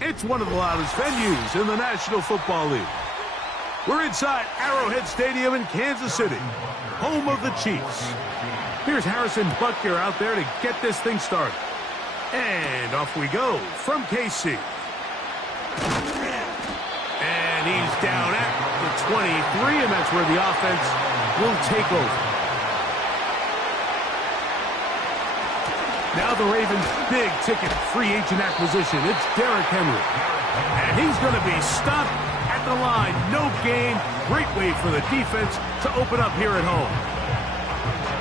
It's one of the loudest venues in the National Football League. We're inside Arrowhead Stadium in Kansas City, home of the Chiefs. Here's Harrison Butker out there to get this thing started. And off we go from KC. And he's down at the 23, and that's where the offense will take over. Now the Ravens' big-ticket free agent acquisition. It's Derrick Henry. And he's going to be stopped at the line. No gain. Great way for the defense to open up here at home.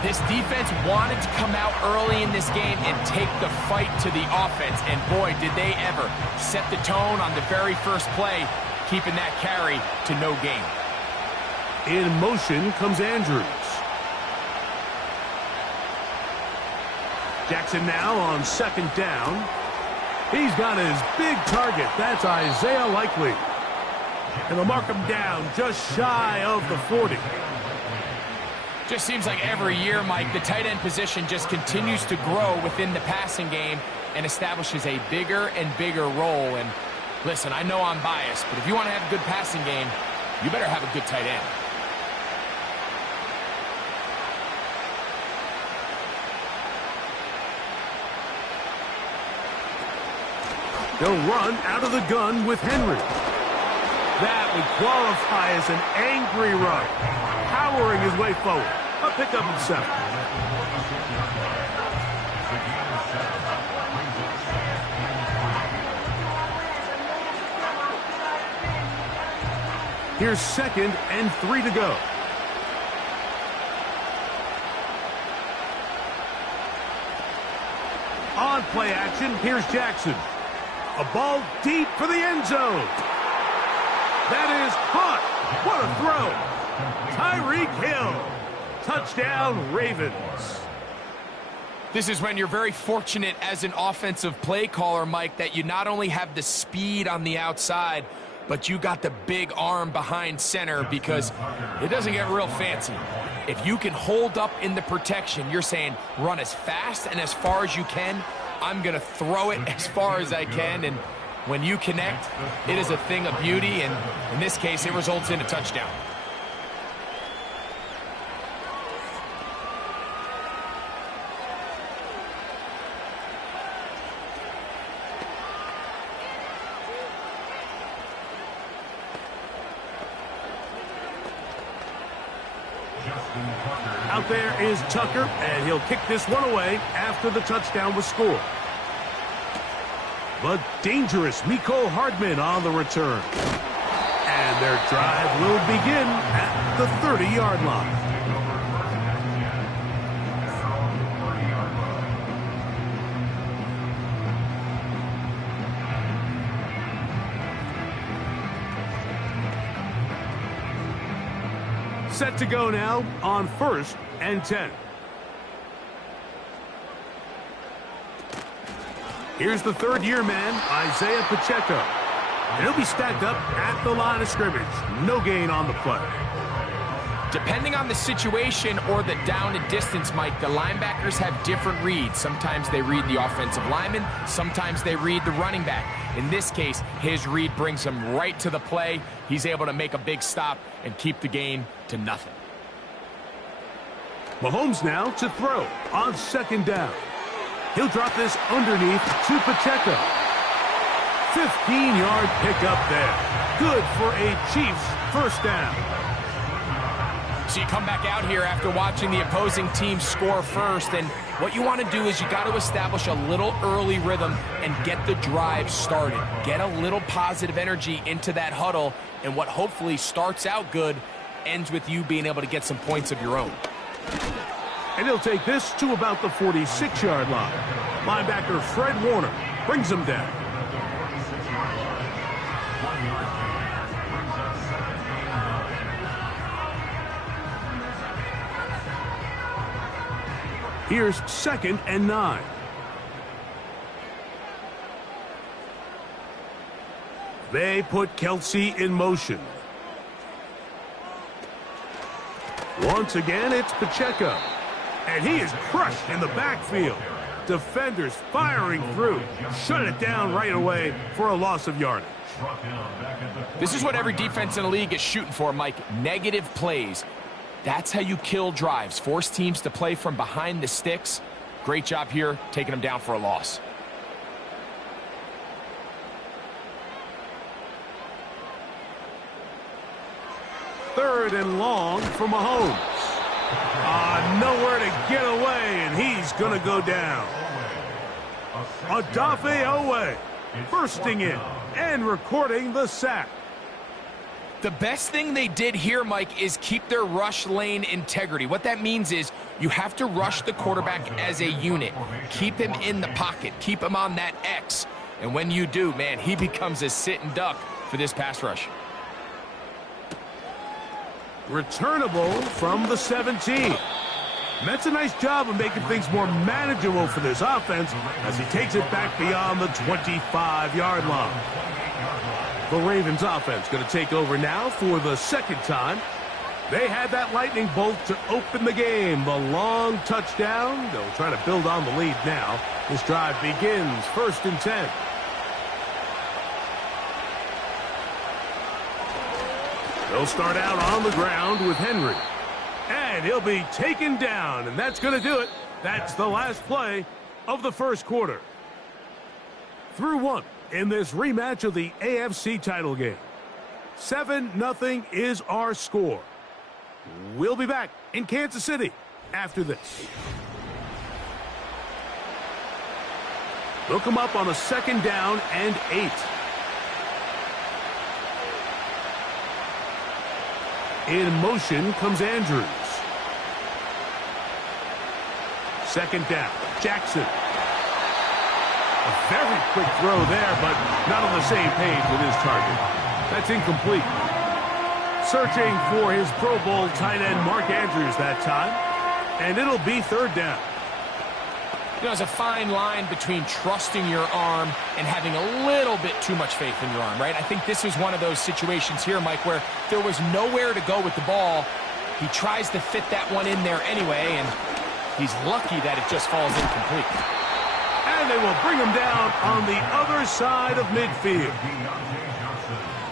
This defense wanted to come out early in this game and take the fight to the offense. And boy, did they ever set the tone on the very first play, keeping that carry to no gain. In motion comes Andrews. Jackson now on second down. He's got his big target. That's Isaiah Likely. And they'll mark him down just shy of the 40. Just seems like every year, Mike, the tight end position just continues to grow within the passing game and establishes a bigger and bigger role. And listen, I know I'm biased, but if you want to have a good passing game, you better have a good tight end. They'll run out of the gun with Henry. That would qualify as an angry run. Powering his way forward. A pickup in 7. Here's 2nd and 3 to go. On play action, here's Jackson. A ball deep for the end zone. That is caught. What a throw. Tyreek Hill. Touchdown, Ravens. This is when you're very fortunate as an offensive play caller, Mike, that you not only have the speed on the outside, but you got the big arm behind center, because it doesn't get real fancy. If you can hold up in the protection, you're saying run as fast and as far as you can. I'm going to throw it as far as I can, and when you connect, it is a thing of beauty, and in this case, it results in a touchdown. Out there is Tucker, and he'll kick this one away after the touchdown was scored. But dangerous Mecole Hardman on the return. And their drive will begin at the 30-yard line. Set to go now on 1st and 10. Here's the third-year man, Isaiah Pacheco. And he'll be stacked up at the line of scrimmage. No gain on the play. Depending on the situation or the down and distance, Mike, the linebackers have different reads. Sometimes they read the offensive lineman. Sometimes they read the running back. In this case, his read brings him right to the play. He's able to make a big stop and keep the gain to nothing. Mahomes now to throw on 2nd down. He'll drop this underneath to Pacheco. 15-yard pickup there. Good for a Chiefs first down. So you come back out here after watching the opposing team score first, and what you want to do is you got to establish a little early rhythm and get the drive started. Get a little positive energy into that huddle, and what hopefully starts out good ends with you being able to get some points of your own. And he'll take this to about the 46-yard line. Linebacker Fred Warner brings him down. Here's 2nd and 9. They put Kelce in motion. Once again, it's Pacheco. And he is crushed in the backfield. Defenders firing through. Shut it down right away for a loss of yardage. This is what every defense in the league is shooting for, Mike. Negative plays. That's how you kill drives. Force teams to play from behind the sticks. Great job here, taking them down for a loss. Third and long for Mahomes. Nowhere to get away, and he's going to go down. Odafe Oweh bursting in and recording the sack. The best thing they did here, Mike, is keep their rush lane integrity. What that means is you have to rush the quarterback as a unit. Keep him in the pocket. Keep him on that X. And when you do, man, he becomes a sitting duck for this pass rush. Returnable from the 17. That's a nice job of making things more manageable for this offense as he takes it back beyond the 25-yard line. The Ravens offense going to take over now for the second time. They had that lightning bolt to open the game. The long touchdown. They'll try to build on the lead now. This drive begins 1st and 10. They'll start out on the ground with Henry. And he'll be taken down, and that's going to do it. That's the last play of the first quarter. Through one in this rematch of the AFC title game. 7-0 is our score. We'll be back in Kansas City after this. They'll come up on a 2nd down and 8. In motion comes Andrews. 2nd down, Jackson. A very quick throw there, but not on the same page with his target. That's incomplete. Searching for his Pro Bowl tight end Mark Andrews that time, and it'll be 3rd down. You know, there's a fine line between trusting your arm and having a little bit too much faith in your arm, right? I think this was one of those situations here, Mike, where there was nowhere to go with the ball. He tries to fit that one in there anyway, and he's lucky that it just falls incomplete. And they will bring him down on the other side of midfield.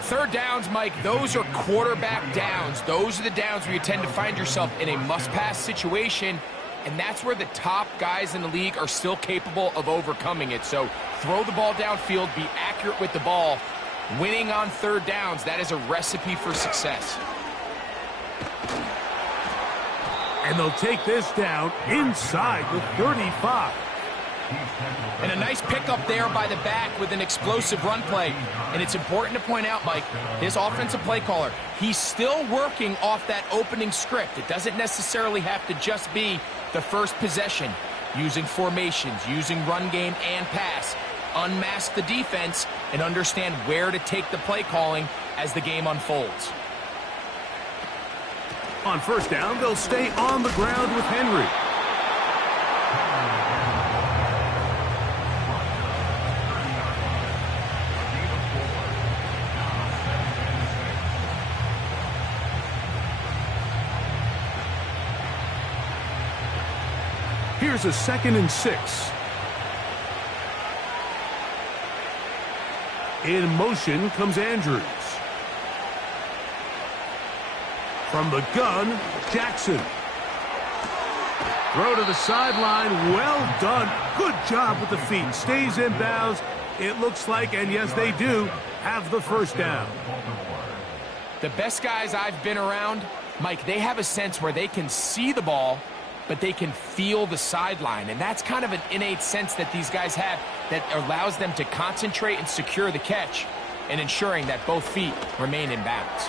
3rd downs, Mike, those are quarterback downs. Those are the downs where you tend to find yourself in a must-pass situation, and that's where the top guys in the league are still capable of overcoming it. So throw the ball downfield, be accurate with the ball. Winning on 3rd downs, that is a recipe for success. And they'll take this down inside the 35. And a nice pickup there by the back with an explosive run play. And it's important to point out, Mike, his offensive play caller, he's still working off that opening script. It doesn't necessarily have to just be the first possession. Using formations, using run game and pass. Unmask the defense and understand where to take the play calling as the game unfolds. On 1st down, they'll stay on the ground with Henry. Here's a 2nd and 6. In motion comes Andrews. From the gun, Jackson. Throw to the sideline. Well done. Good job with the feet. Stays in bounds. It looks like, and yes, they do, have the 1st down. The best guys I've been around Mike, they have a sense where they can see the ball, but they can feel the sideline. And that's kind of an innate sense that these guys have that allows them to concentrate and secure the catch and ensuring that both feet remain in bounds.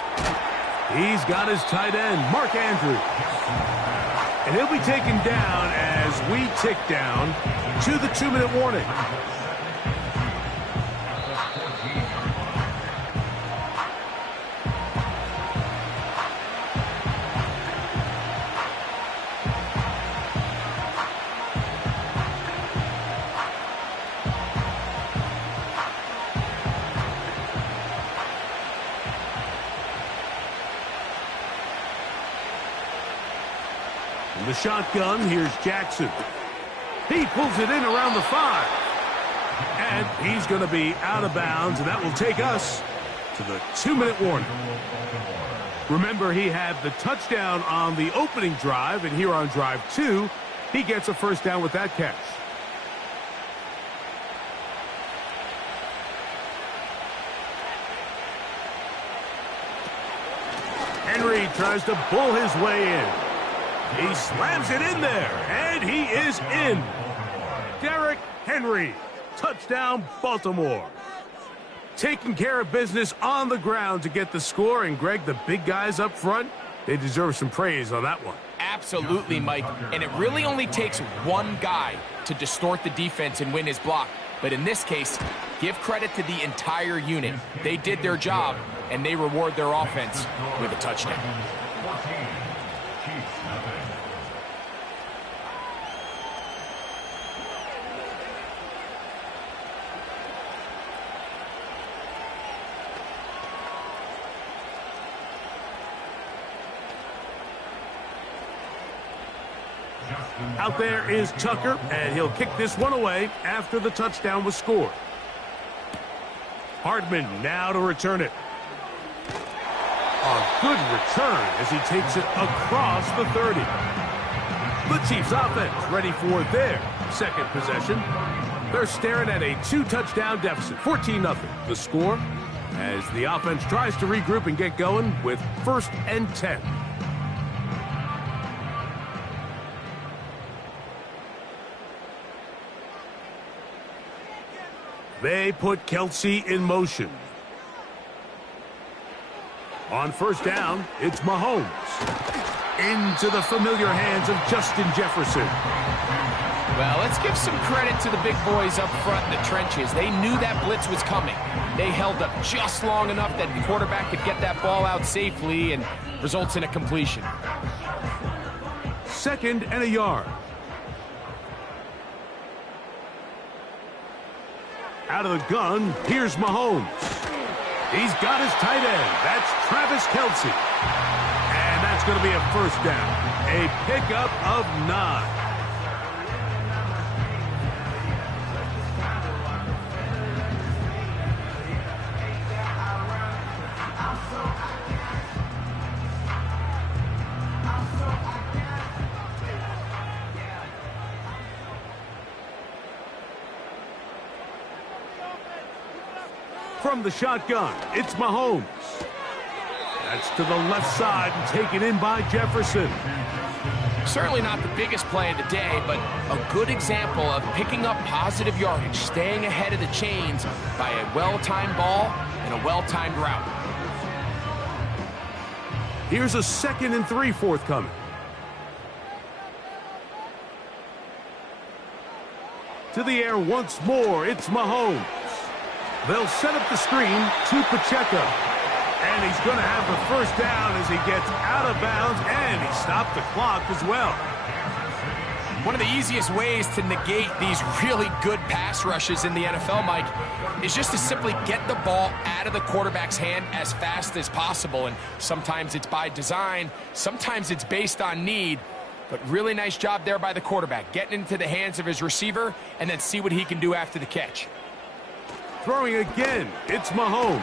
He's got his tight end, Mark Andrews. And he'll be taken down as we tick down to the 2-minute warning. The shotgun, here's Jackson. He pulls it in around the 5. And he's going to be out of bounds, and that will take us to the 2-minute warning. Remember, he had the touchdown on the opening drive, and here on drive 2, he gets a first down with that catch. Henry tries to bull his way in. He slams it in there, and he is in. Derrick Henry, touchdown Baltimore. Taking care of business on the ground to get the score, and Greg, the big guys up front, they deserve some praise on that one. Absolutely, Mike, and it really only takes one guy to distort the defense and win his block. But in this case, give credit to the entire unit. They did their job, and they reward their offense with a touchdown. Out there is Tucker, and he'll kick this one away after the touchdown was scored. Hardman now to return it. A good return as he takes it across the 30. The Chiefs offense ready for their second possession. They're staring at a 2-touchdown deficit, 14-0. The score as the offense tries to regroup and get going with 1st and 10. They put Kelce in motion. On 1st down, it's Mahomes. Into the familiar hands of Justin Jefferson. Well, let's give some credit to the big boys up front in the trenches. They knew that blitz was coming. They held up just long enough that the quarterback could get that ball out safely and results in a completion. 2nd and a yard. Out of the gun, here's Mahomes. He's got his tight end. That's Travis Kelce. And that's going to be a 1st down. A pickup of 9. From the shotgun, it's Mahomes. That's to the left side and taken in by Jefferson. Certainly not the biggest play of the day, but a good example of picking up positive yardage, staying ahead of the chains by a well-timed ball and a well-timed route. Here's a 2nd and 3 forthcoming. To the air once more, it's Mahomes. They'll set up the screen to Pacheco. And he's going to have the 1st down as he gets out of bounds, and he stopped the clock as well. One of the easiest ways to negate these really good pass rushes in the NFL, Mike, is just to simply get the ball out of the quarterback's hand as fast as possible. And sometimes it's by design, sometimes it's based on need. But really nice job there by the quarterback, getting into the hands of his receiver and then see what he can do after the catch. Throwing again, it's Mahomes.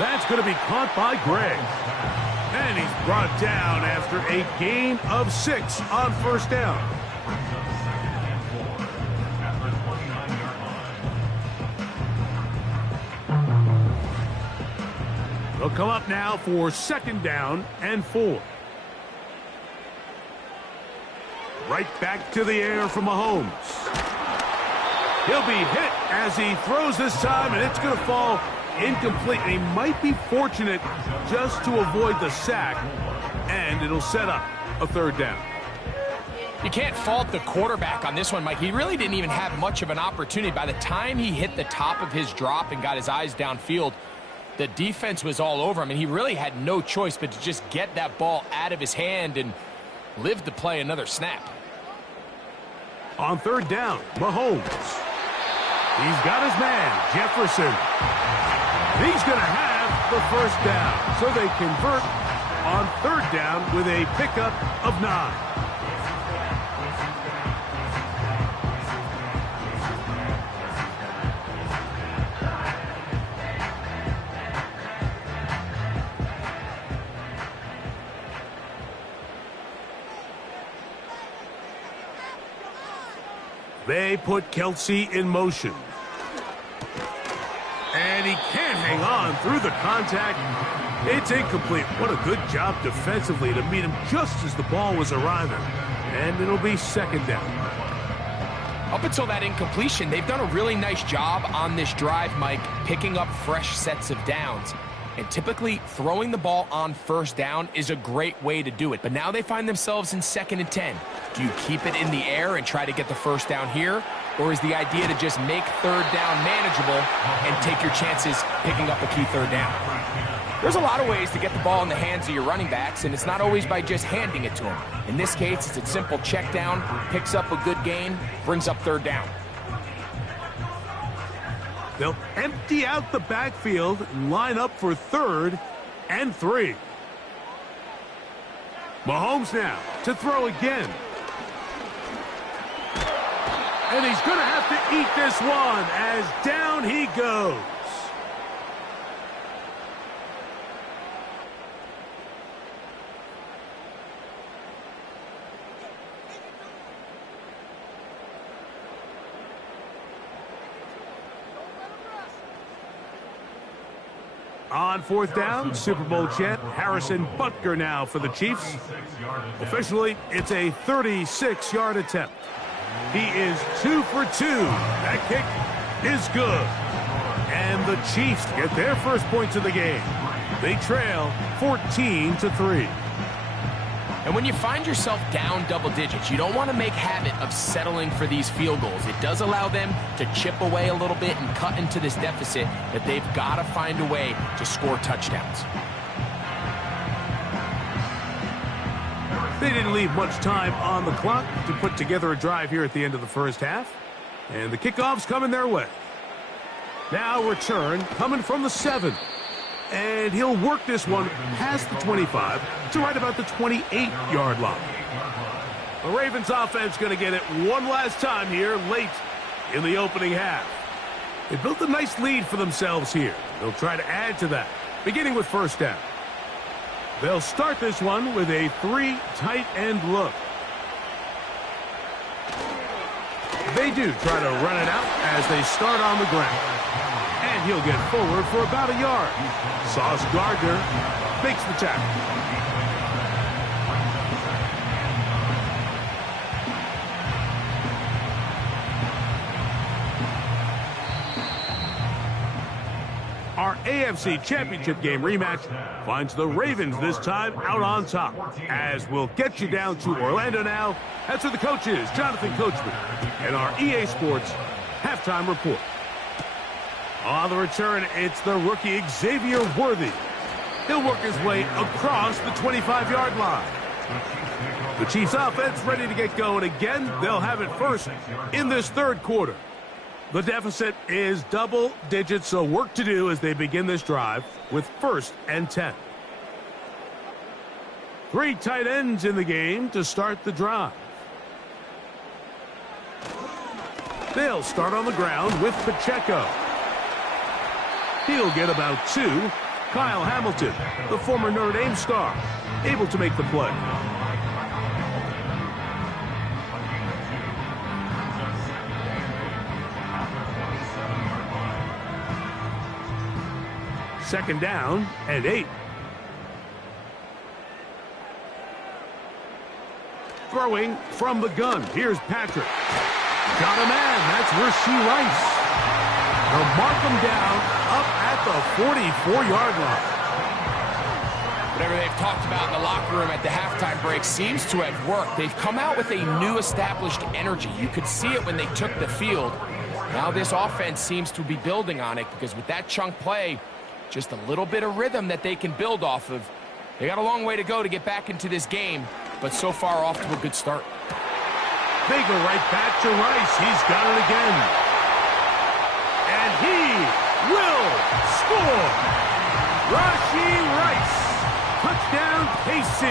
That's going to be caught by Greg. And he's brought down after a gain of 6 on 1st down. They'll come up now for 2nd down and 4. Right back to the air from Mahomes. He'll be hit as he throws this time, and it's going to fall incomplete. He might be fortunate just to avoid the sack, and it'll set up a 3rd down. You can't fault the quarterback on this one, Mike. He really didn't even have much of an opportunity. By the time he hit the top of his drop and got his eyes downfield, the defense was all over him, and he really had no choice but to just get that ball out of his hand and live to play another snap. On 3rd down, Mahomes. He's got his man, Jefferson. He's going to have the 1st down, so they convert on 3rd down with a pickup of 9. They put Kelce in motion. And he can't hang on through the contact. It's incomplete. What a good job defensively to meet him just as the ball was arriving. And it'll be 2nd down. Up until that incompletion, they've done a really nice job on this drive, Mike, picking up fresh sets of downs. And typically, throwing the ball on 1st down is a great way to do it. But now they find themselves in 2nd and 10. Do you keep it in the air and try to get the 1st down here? Or is the idea to just make 3rd down manageable and take your chances picking up a key 3rd down? There's a lot of ways to get the ball in the hands of your running backs, and it's not always by just handing it to them. In this case, it's a simple check down, picks up a good gain, brings up 3rd down. They'll empty out the backfield and line up for 3rd and 3. Mahomes now to throw again. And he's going to have to eat this one as down he goes. On 4th down, Super Bowl champ Harrison Butker now for the Chiefs. Officially, it's a 36-yard attempt. He is 2 for 2. That kick is good. And the Chiefs get their first points of the game. They trail 14-3. And when you find yourself down double digits, you don't want to make habit of settling for these field goals. It does allow them to chip away a little bit and cut into this deficit that they've got to find a way to score touchdowns. They didn't leave much time on the clock to put together a drive here at the end of the 1st half. And the kickoff's coming their way. Now return coming from the 7. And he'll work this one past the 25 to right about the 28-yard line. The Ravens offense going to get it one last time here late in the opening half. They built a nice lead for themselves here. They'll try to add to that, beginning with 1st down. They'll start this one with a 3 tight end look. They do try to run it out as they start on the ground. And he'll get forward for about a yard. Sauce Gardner makes the tackle. Our AFC Championship game rematch finds the Ravens this time out on top. As we'll get you down to Orlando now. That's where the coach is, Jonathan Coachman, and our EA Sports halftime report. On the return, it's the rookie Xavier Worthy. He'll work his way across the 25-yard line. The Chiefs offense ready to get going again. They'll have it first in this 3rd quarter. The deficit is double digits, so work to do as they begin this drive with 1st and 10. 3 tight ends in the game to start the drive. They'll start on the ground with Pacheco. He'll get about 2. Kyle Hamilton, the former Notre Dame star, able to make the play. second down and 8. Throwing from the gun. Here's Patrick. Got a man. That's Rashee Rice. They'll mark him down up at the 44-yard line. Whatever they've talked about in the locker room at the halftime break seems to have worked. They've come out with a new established energy. You could see it when they took the field. Now this offense seems to be building on it because with that chunk play, just a little bit of rhythm that they can build off of. They got a long way to go to get back into this game, but so far off to a good start. They go right back to Rice. He's got it again. And he will score. Rashee Rice. Touchdown, KC.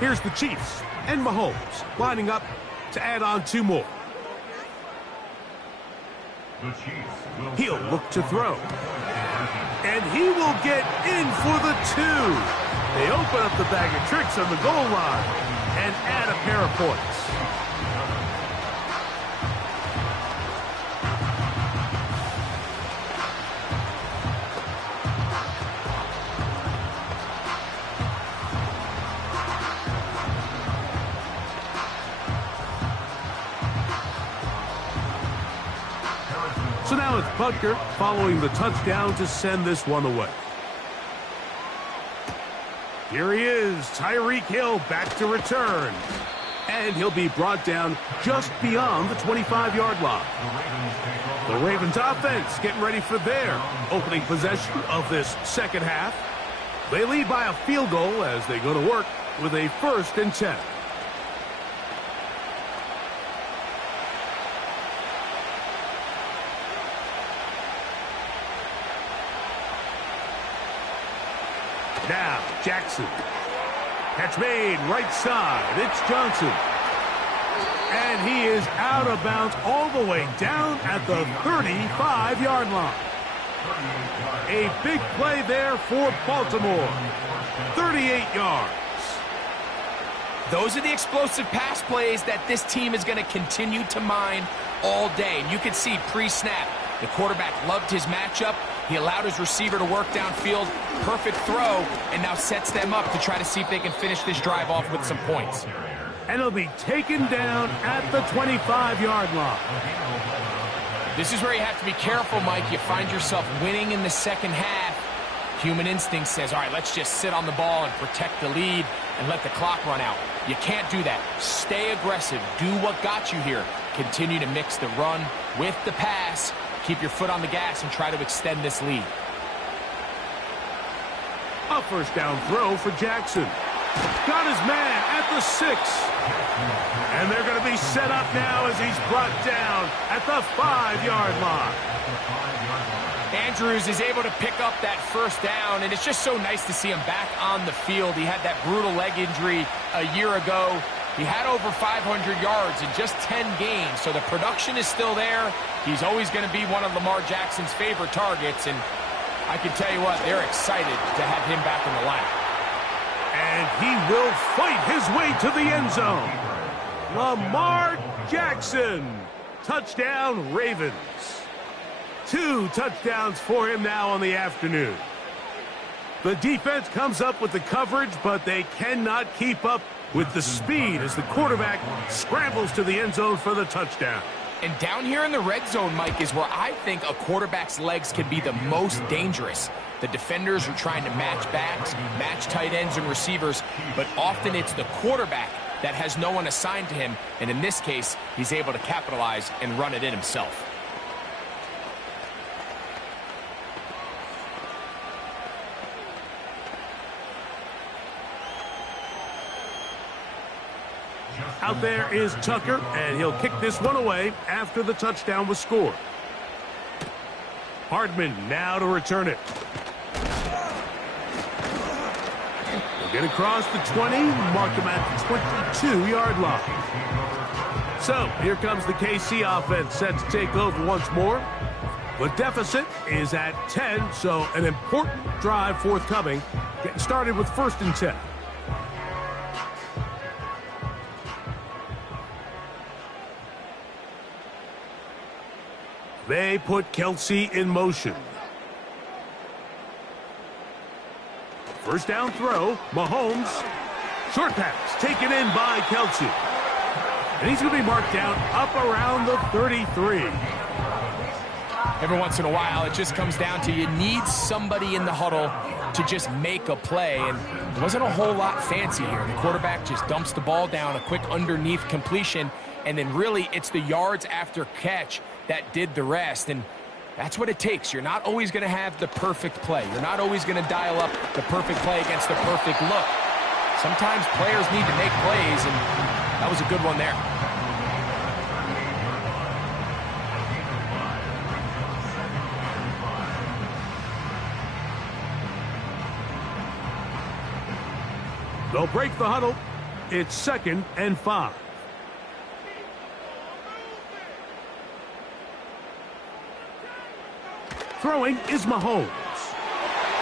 Here's the Chiefs and Mahomes lining up to add on 2 more. He'll look to throw. And he will get in for the 2. They open up the bag of tricks on the goal line and add a pair of points. So now it's Butker following the touchdown to send this one away. Here he is, Tyreek Hill back to return. And he'll be brought down just beyond the 25-yard line. The Ravens offense getting ready for their opening possession of this second half. They lead by a field goal as they go to work with a 1st and 10. Now, Jackson. Catch made, right side. It's Johnson. And he is out of bounds all the way down at the 35-yard line. A big play there for Baltimore. 38 yards. Those are the explosive pass plays that this team is going to continue to mine all day. And you can see pre-snap, the quarterback loved his matchup. He allowed his receiver to work downfield. Perfect throw, and now sets them up to try to see if they can finish this drive off with some points. And he'll be taken down at the 25-yard line. This is where you have to be careful, Mike. You find yourself winning in the second half. Human instinct says, all right, let's just sit on the ball and protect the lead and let the clock run out. You can't do that. Stay aggressive. Do what got you here. Continue to mix the run with the pass. Keep your foot on the gas and try to extend this lead. A 1st down throw for Jackson. Got his man at the 6. And they're going to be set up now as he's brought down at the 5-yard line. Andrews is able to pick up that 1st down, and it's just so nice to see him back on the field. He had that brutal leg injury a year ago. He had over 500 yards in just 10 games, so the production is still there. He's always going to be one of Lamar Jackson's favorite targets, and I can tell you what, they're excited to have him back in the lineup. And he will fight his way to the end zone. Lamar Jackson. Touchdown, Ravens. 2 touchdowns for him now on the afternoon. The defense comes up with the coverage, but they cannot keep up with the speed as the quarterback scrambles to the end zone for the touchdown. And down here in the red zone, Mike, is where I think a quarterback's legs can be the most dangerous. The defenders are trying to match backs, match tight ends and receivers, but often it's the quarterback that has no one assigned to him, and in this case, he's able to capitalize and run it in himself. Out there is Tucker, and he'll kick this one away after the touchdown was scored. Hardman now to return it. He'll get across the 20, mark him at the 22-yard line. So here comes the KC offense set to take over once more. The deficit is at 10, so an important drive forthcoming. Getting started with 1st and 10. They put Kelce in motion. First down throw, Mahomes. Short pass taken in by Kelce. And he's going to be marked down up around the 33. Every once in a while, it just comes down to you need somebody in the huddle to just make a play. And there wasn't a whole lot fancy here. The quarterback just dumps the ball down, a quick underneath completion, and then really it's the yards after catch that did the rest. And that's what it takes. You're not always going to have the perfect play. You're not always going to dial up the perfect play against the perfect look. Sometimes players need to make plays, and that was a good one there. They'll break the huddle. It's 2nd and 5. Throwing is Mahomes.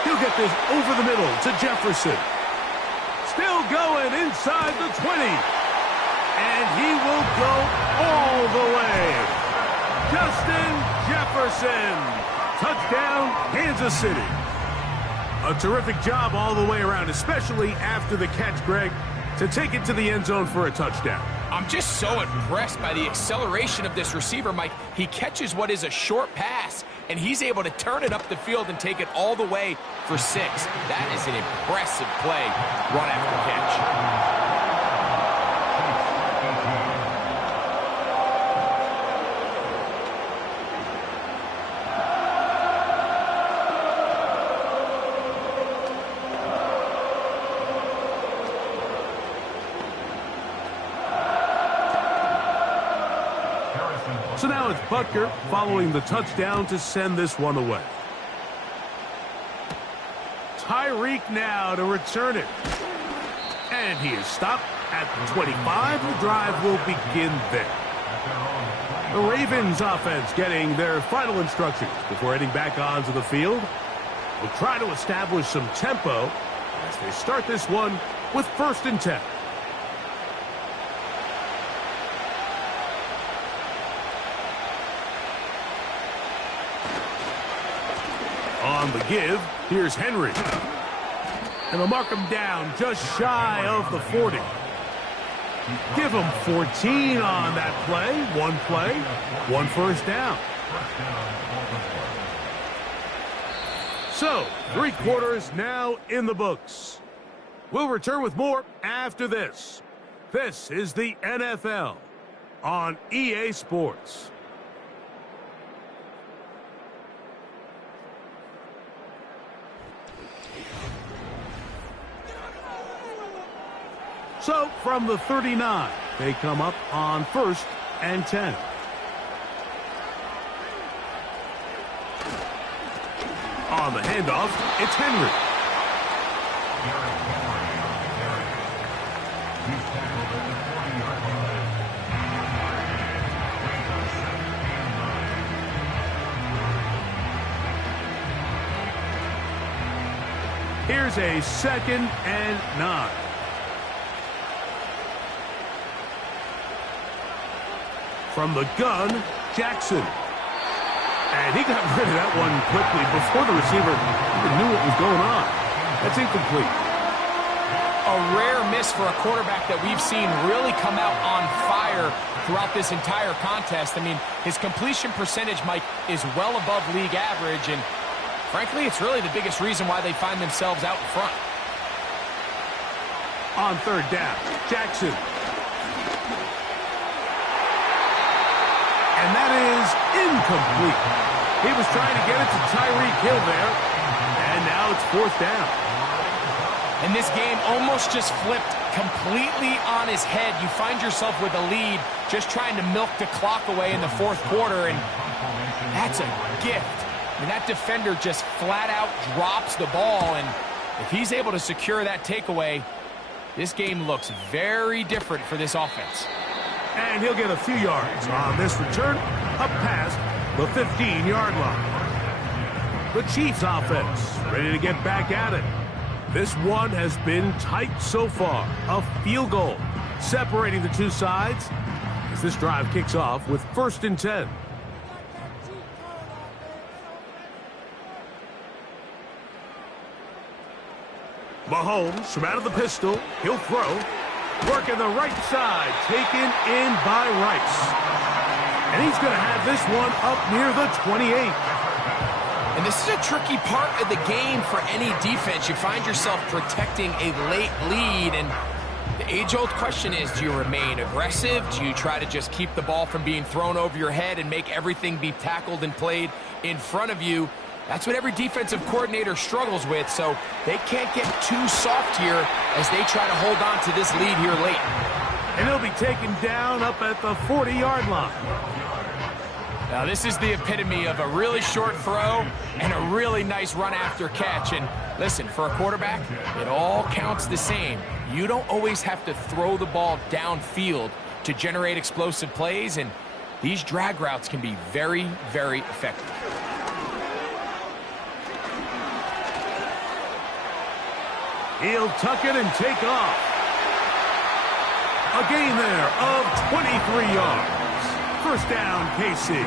He'll get this over the middle to Jefferson. Still going inside the 20. And he will go all the way. Justin Jefferson. Touchdown, Kansas City. A terrific job all the way around, especially after the catch, Greg, to take it to the end zone for a touchdown. I'm just so impressed by the acceleration of this receiver, Mike. He catches what is a short pass, and he's able to turn it up the field and take it all the way for 6. That is an impressive play, run after catch. So now it's Butker following the touchdown to send this one away. Tyreek now to return it. And he is stopped at the 25. The drive will begin there. The Ravens offense getting their final instructions before heading back onto the field. Will try to establish some tempo as they start this one with 1st and 10. On the give, here's Henry. And they'll mark him down just shy of the 40. Give him 14 on that play. One first down. So, 3 quarters now in the books. We'll return with more after this. This is the NFL on EA Sports. So, from the 39, they come up on 1st and 10. On the handoff, it's Henry. Here's a 2nd and 9. From the gun, Jackson. And he got rid of that one quickly before the receiver even knew what was going on. That's incomplete. A rare miss for a quarterback that we've seen really come out on fire throughout this entire contest. I mean, his completion percentage, Mike, is well above league average, and frankly, it's really the biggest reason why they find themselves out in front. On 3rd down, Jackson. And that is incomplete. He was trying to get it to Tyreek Hill there, and now it's 4th down. And this game almost just flipped completely on his head. You find yourself with a lead, just trying to milk the clock away in the 4th quarter, and that's a gift. I mean, that defender just flat out drops the ball, and if he's able to secure that takeaway, this game looks very different for this offense. And he'll get a few yards on this return up past the 15-yard line. The Chiefs offense ready to get back at it. This one has been tight so far. A field goal separating the two sides as this drive kicks off with 1st and 10. Mahomes from out of the pistol. He'll throw. Working the right side. Taken in by Rice. And he's going to have this one up near the 28. And this is a tricky part of the game for any defense. You find yourself protecting a late lead, and the age-old question is, do you remain aggressive? Do you try to just keep the ball from being thrown over your head and make everything be tackled and played in front of you? That's what every defensive coordinator struggles with, so they can't get too soft here as they try to hold on to this lead here late. And he'll be taken down up at the 40-yard line. Now, this is the epitome of a really short throw and a really nice run after catch. And listen, for a quarterback, it all counts the same. You don't always have to throw the ball downfield to generate explosive plays, and these drag routes can be very, very effective. He'll tuck it and take off. A gain there of 23 yards. First down, KC.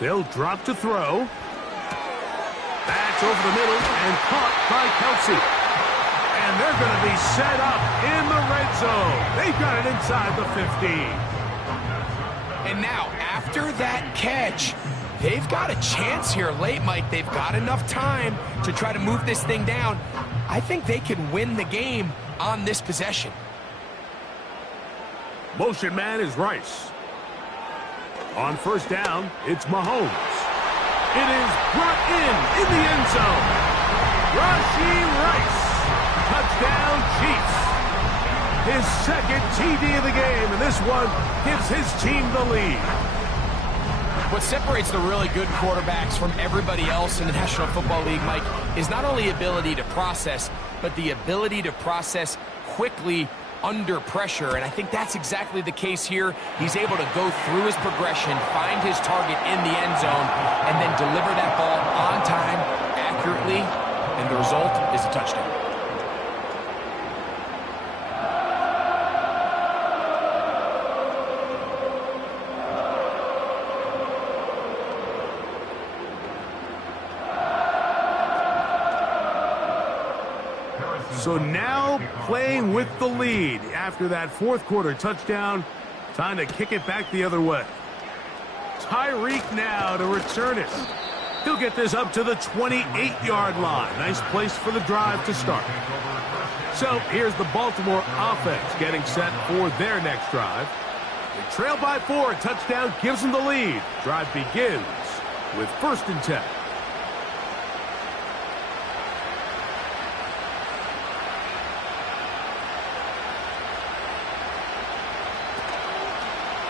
They'll drop to throw. That's over the middle and caught by Kelsey. And they're going to be set up in the red zone. They've got it inside the 15. And now, after that catch, they've got a chance here late, Mike. They've got enough time to try to move this thing down. I think they can win the game on this possession. Motion man is Rice. On first down, it's Mahomes. It is brought in the end zone. Rashee Rice. Touchdown, Chiefs. His second TD of the game, and this one gives his team the lead. What separates the really good quarterbacks from everybody else in the National Football League, Mike, is not only ability to process, but the ability to process quickly under pressure, and I think that's exactly the case here. He's able to go through his progression, find his target in the end zone, and then deliver that ball on time, accurately, and the result is a touchdown. So now playing with the lead after that fourth quarter touchdown. Time to kick it back the other way. Tyreek now to return it. He'll get this up to the 28-yard line. Nice place for the drive to start. So here's the Baltimore offense getting set for their next drive. They trail by 4. A touchdown gives them the lead. Drive begins with 1st and 10.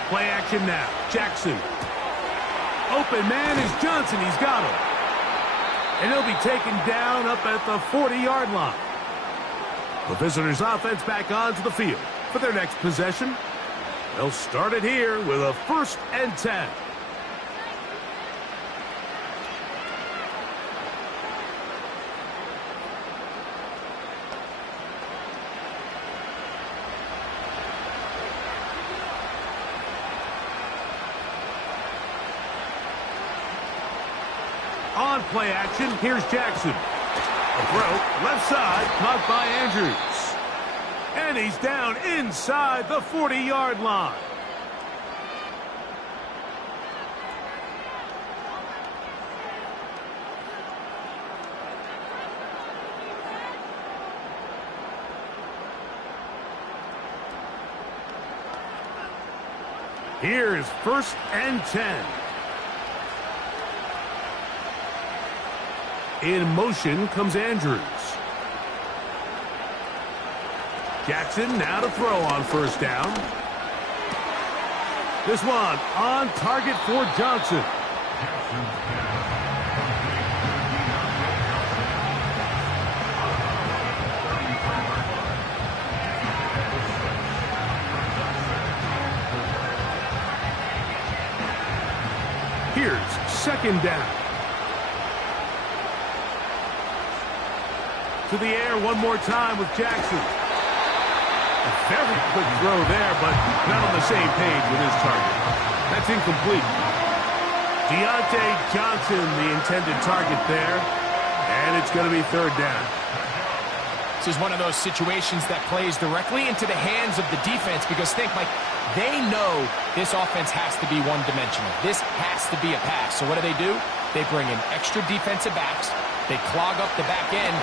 Play action now. Jackson. Open man is Johnson. He's got him. And he'll be taken down up at the 40-yard line. The visitors' offense back onto the field for their next possession. They'll start it here with a 1st and 10. On play action, here's Jackson. A throw, left side, caught by Andrews. And he's down inside the 40-yard line. Here's 1st and 10. In motion comes Andrews. Jackson now to throw on 1st down. This one on target for Johnson. second down. To the air one more time with Jackson. A very quick throw there, but not on the same page with his target. That's incomplete. Deontay Johnson, the intended target there, and it's going to be third down. This is one of those situations that plays directly into the hands of the defense because think, Mike, they know this offense has to be one-dimensional. This has to be a pass. So what do? They bring in extra defensive backs. They clog up the back end.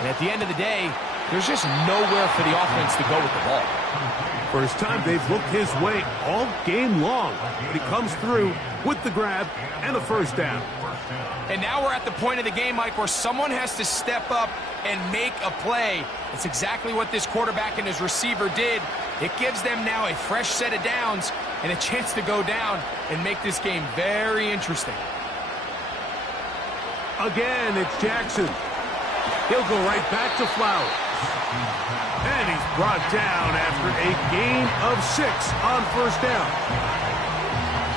And at the end of the day, there's just nowhere for the offense to go with the ball. First time they've looked his way all game long. But he comes through with the grab and a first down. And now we're at the point of the game, Mike, where someone has to step up and make a play. It's exactly what this quarterback and his receiver did. It gives them now a fresh set of downs and a chance to go down and make this game very interesting. Again, it's Jackson. He'll go right back to Flowers. And he's brought down after a gain of 6 on first down.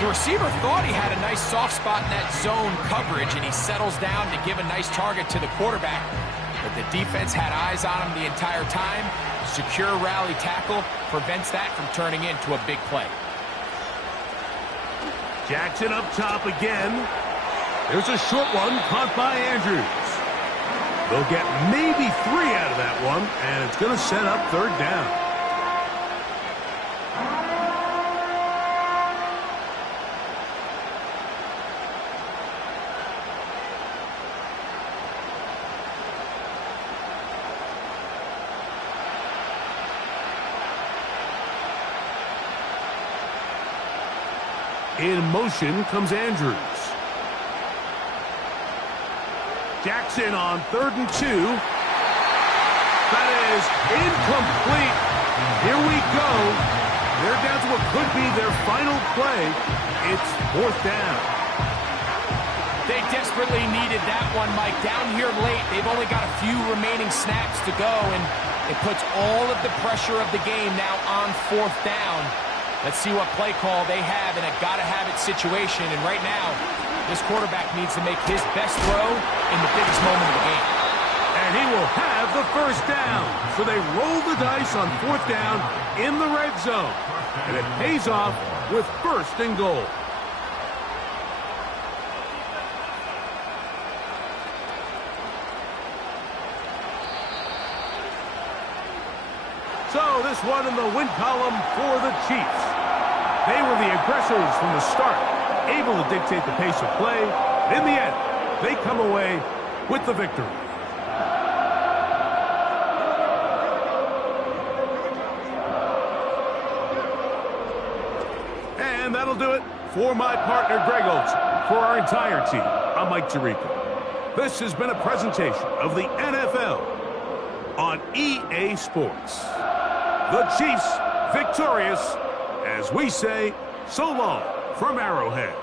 The receiver thought he had a nice soft spot in that zone coverage, and he settles down to give a nice target to the quarterback. But the defense had eyes on him the entire time. Secure rally tackle prevents that from turning into a big play. Jackson up top again. There's a short one caught by Andrews. They'll get maybe 3 out of that one, and it's going to set up third down. In motion comes Andrews. Jackson on 3rd and 2. That is incomplete. Here we go. They're down to what could be their final play. It's 4th down. They desperately needed that one, Mike. Down here late, they've only got a few remaining snaps to go, and it puts all of the pressure of the game now on 4th down. Let's see what play call they have in a gotta-have-it situation. And right now, this quarterback needs to make his best throw in the biggest moment of the game. And he will have the first down. So they roll the dice on 4th down in the red zone. And it pays off with 1st and goal. So this one in the win column for the Chiefs. They were the aggressors from the start, able to dictate the pace of play. In the end, they come away with the victory. And that'll do it for my partner, Greg Olson. For our entire team, I'm Mike Tirico. This has been a presentation of the NFL on EA Sports. The Chiefs victorious, as we say, so long from Arrowhead.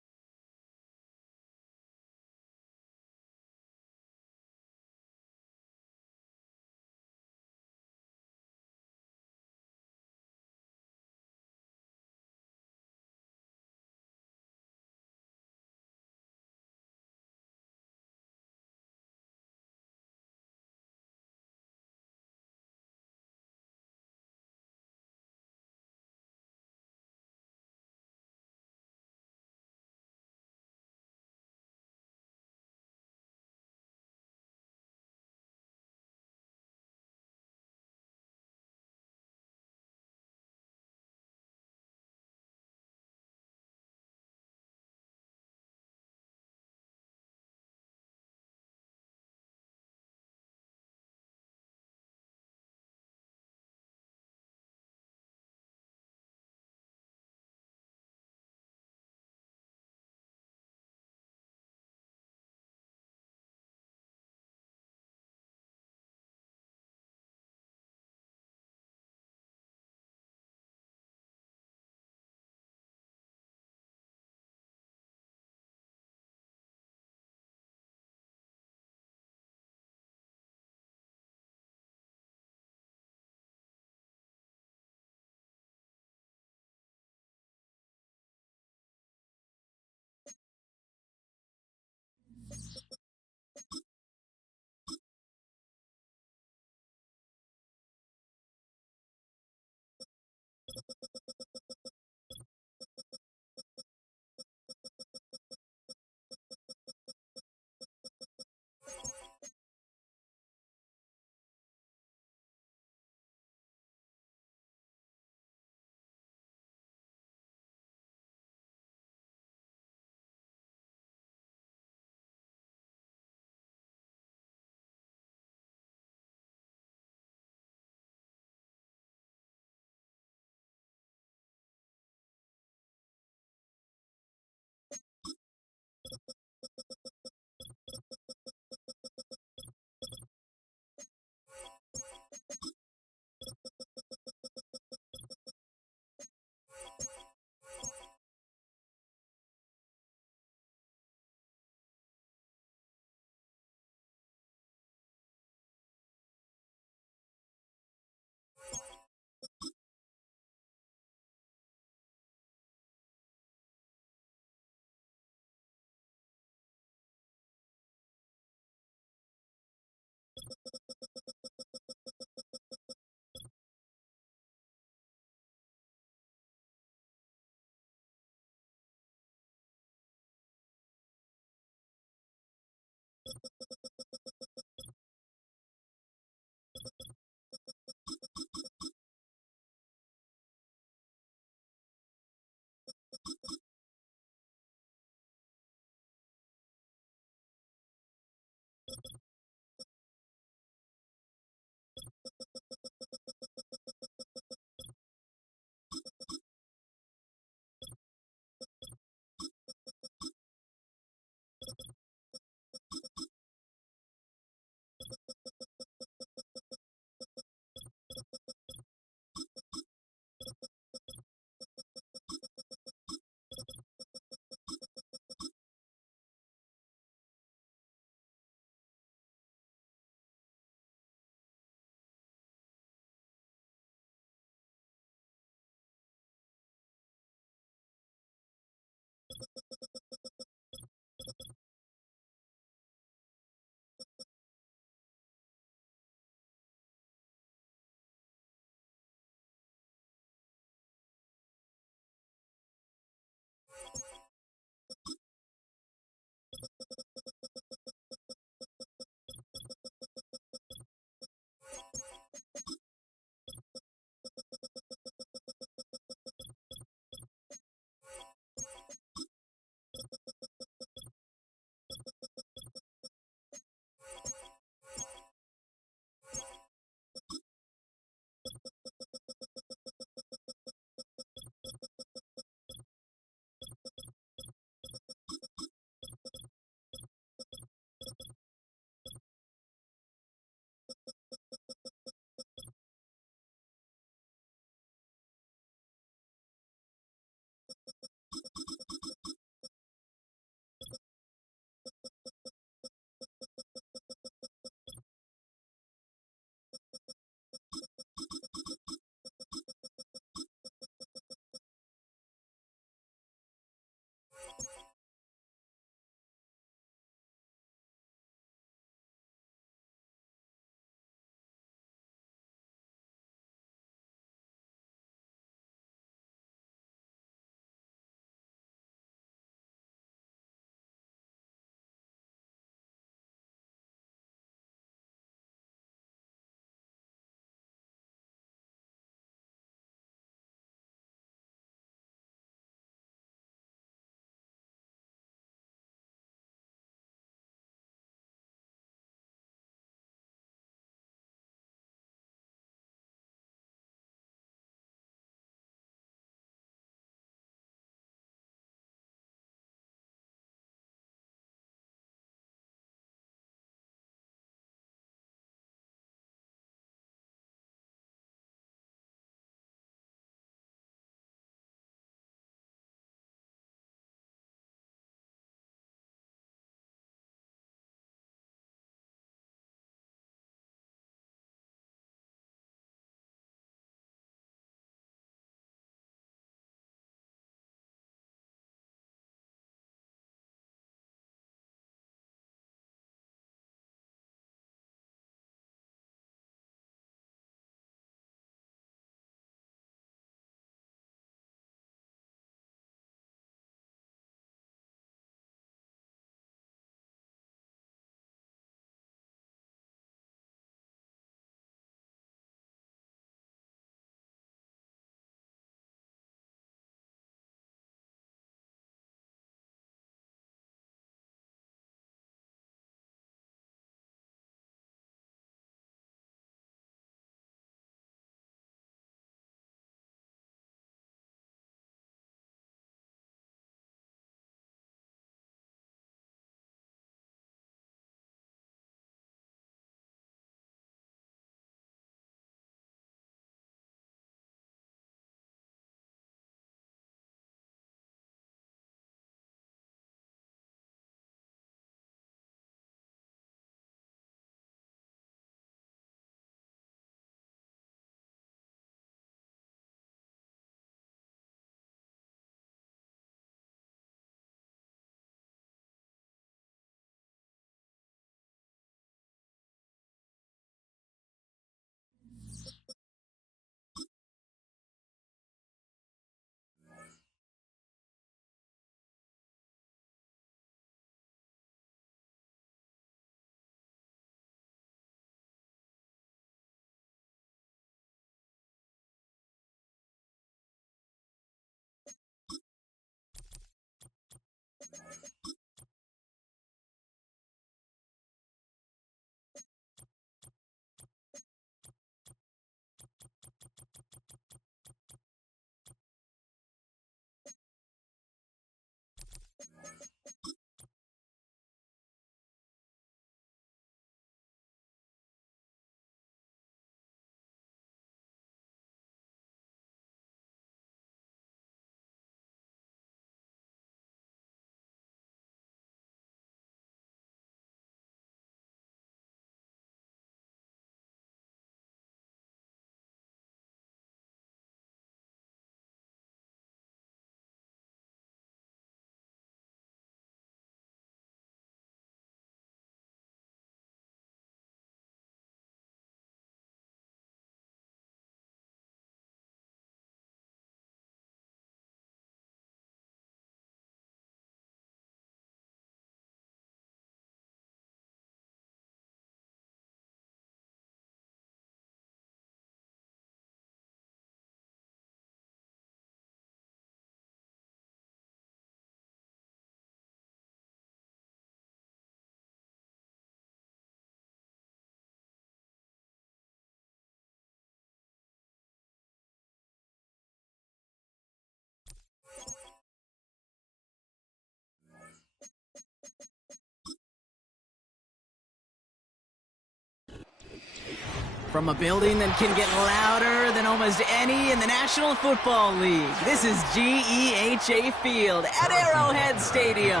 From a building that can get louder than almost any in the National Football League, this is GEHA Field at Arrowhead Stadium.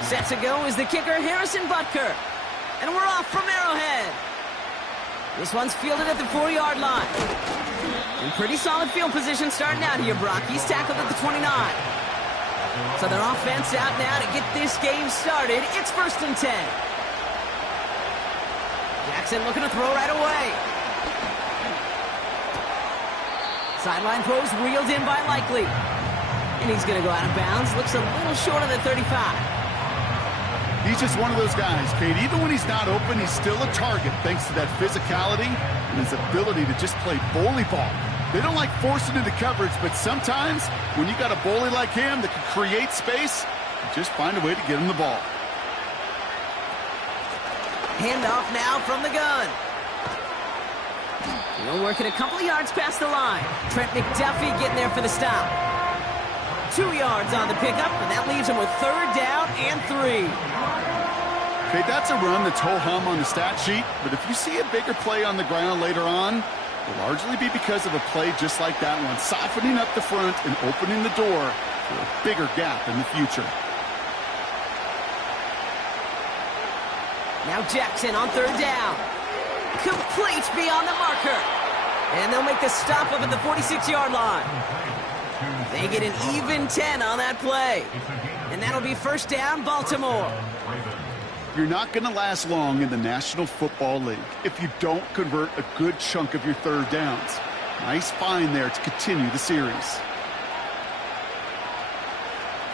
Set to go is the kicker, Harrison Butker. And we're off from Arrowhead. This one's fielded at the 4-yard line. In pretty solid field position starting out here, Brock. He's tackled at the 29. So their offense out now to get this game started. It's 1st and 10. Jackson looking to throw right away. Sideline throws reeled in by Likely. And he's going to go out of bounds. Looks a little short of the 35. He's just one of those guys, Kate. Even when he's not open, he's still a target thanks to that physicality and his ability to just play bully ball. They don't like forcing into coverage, but sometimes when you got a bully like him that can create space, you just find a way to get him the ball. Handoff now from the gun. He'll work it a couple of yards past the line. Trent McDuffie getting there for the stop. 2 yards on the pickup, and that leaves him with 3rd down and 3. Okay, that's a run that's ho-hum on the stat sheet, but if you see a bigger play on the ground later on, it'll largely be because of a play just like that one, softening up the front and opening the door for a bigger gap in the future. Now Jackson on 3rd down. Complete beyond the marker. And they'll make the stop up at the 46-yard line. They get an even 10 on that play. And that'll be 1st down, Baltimore. You're not going to last long in the National Football League if you don't convert a good chunk of your 3rd downs. Nice find there to continue the series.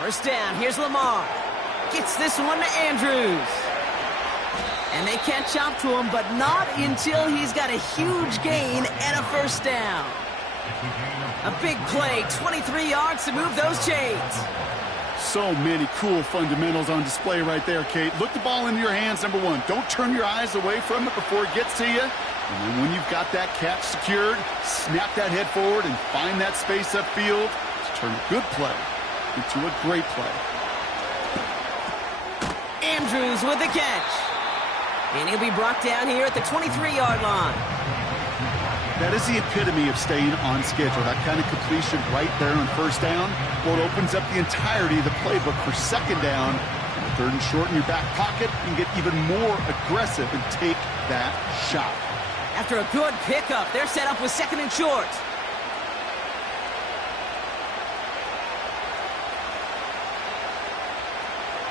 1st down, here's Lamar. Gets this one to Andrews. And they catch up to him, but not until he's got a huge gain and a 1st down. A big play, 23 yards to move those chains. So many cool fundamentals on display right there, Kate. Look the ball into your hands, number one. Don't turn your eyes away from it before it gets to you. And then when you've got that catch secured, snap that head forward and find that space upfield to turn a good play into a great play. Andrews with the catch. And he'll be brought down here at the 23-yard line. That is the epitome of staying on schedule. That kind of completion right there on 1st down. Well, it opens up the entirety of the playbook for 2nd down. And 3rd and short in your back pocket, you can get even more aggressive and take that shot. After a good pickup, they're set up with 2nd and short.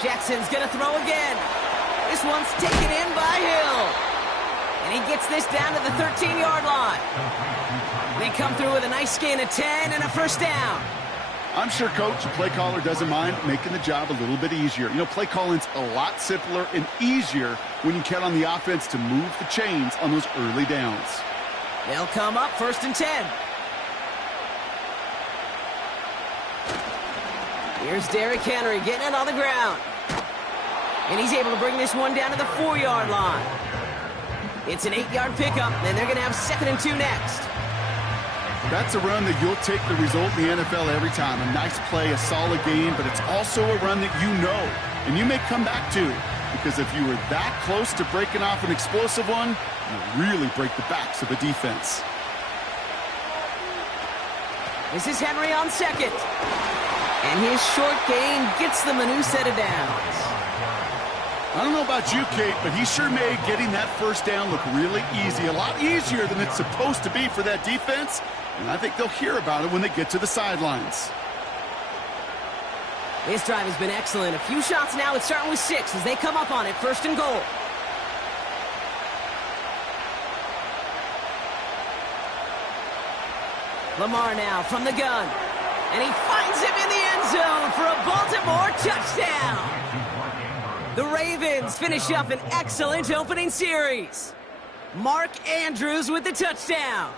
Jackson's going to throw again. This one's taken in by Hill. And he gets this down to the 13-yard line. They come through with a nice gain of 10 and a 1st down. I'm sure, Coach, the play caller doesn't mind making the job a little bit easier. You know, play calling's a lot simpler and easier when you count on the offense to move the chains on those early downs. They'll come up 1st and 10. Here's Derrick Henry getting it on the ground. And he's able to bring this one down to the 4-yard line. It's an 8-yard pickup, and they're going to have 2nd and 2 next. That's a run that you'll take the result in the NFL every time. A nice play, a solid game, but it's also a run that you know and you may come back to. Because if you were that close to breaking off an explosive one, you really break the backs of the defense. This is Henry on 2nd. And his short gain gets them a new set of downs. I don't know about you, Kate, but he sure made getting that 1st down look really easy. A lot easier than it's supposed to be for that defense. And I think they'll hear about it when they get to the sidelines. This drive has been excellent. A few shots now. It's starting with 6 as they come up on it. 1st and goal. Lamar now from the gun. And he finds him in the end zone for a Baltimore touchdown. The Ravens finish up an excellent opening series. Mark Andrews with the touchdown.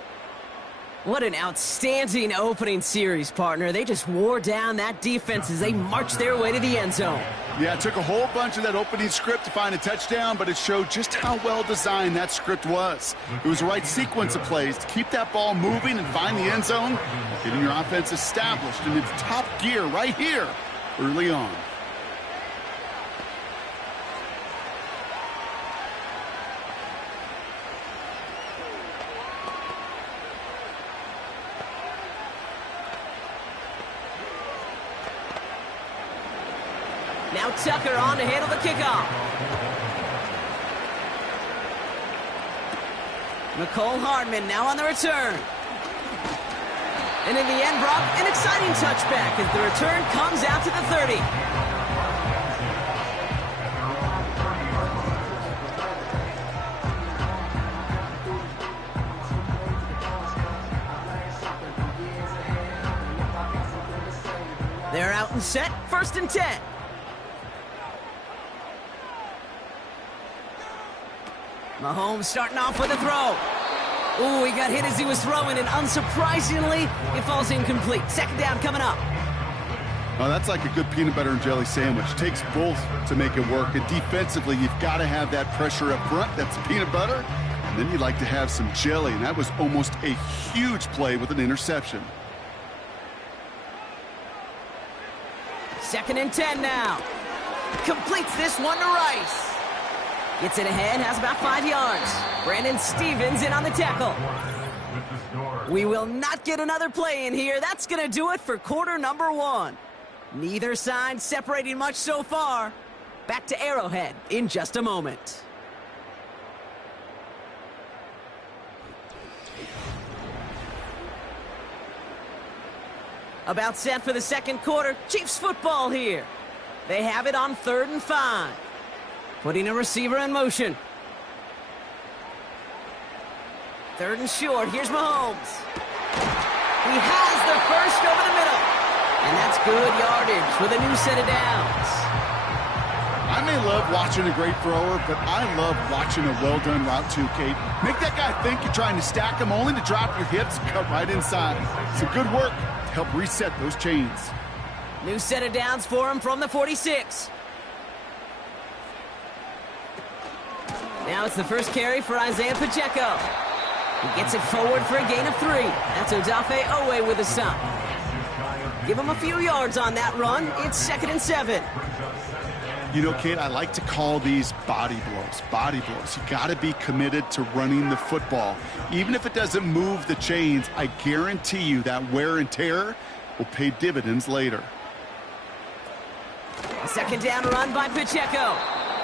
What an outstanding opening series, partner. They just wore down that defense as they marched their way to the end zone. Yeah, it took a whole bunch of that opening script to find a touchdown, but it showed just how well designed that script was. It was the right sequence of plays to keep that ball moving and find the end zone, getting your offense established in its top gear right here early on. Now Tucker on to handle the kickoff. Nicole Hardman now on the return. And in the end, Brock, an exciting touchback as the return comes out to the 30. They're out and set, 1st and 10. Mahomes starting off with a throw. Ooh, he got hit as he was throwing, and unsurprisingly, it falls incomplete. 2nd down coming up. Oh, that's like a good peanut butter and jelly sandwich. Takes both to make it work. And defensively, you've got to have that pressure up front. That's peanut butter. And then you'd like to have some jelly. And that was almost a huge play with an interception. 2nd and 10 now. Completes this one to Rice. Gets it ahead, has about 5 yards. Brandon Stevens in on the tackle. We will not get another play in here. That's going to do it for quarter number 1. Neither side separating much so far. Back to Arrowhead in just a moment. About set for the 2nd quarter. Chiefs football here. They have it on 3rd and 5. Putting a receiver in motion. 3rd and short. Here's Mahomes. He has the first over the middle. And that's good yardage with a new set of downs. I may love watching a great thrower, but I love watching a well-done route too, Kate. Make that guy think you're trying to stack him only to drop your hips and cut right inside. Some good work to help reset those chains. New set of downs for him from the 46. Now it's the first carry for Isaiah Pacheco. He gets it forward for a gain of 3. That's Odafe Owe with a stop. Give him a few yards on that run. It's 2nd and 7. You know, Kate, I like to call these body blows. Body blows. You got to be committed to running the football. Even if it doesn't move the chains, I guarantee you that wear and tear will pay dividends later. A 2nd down run by Pacheco.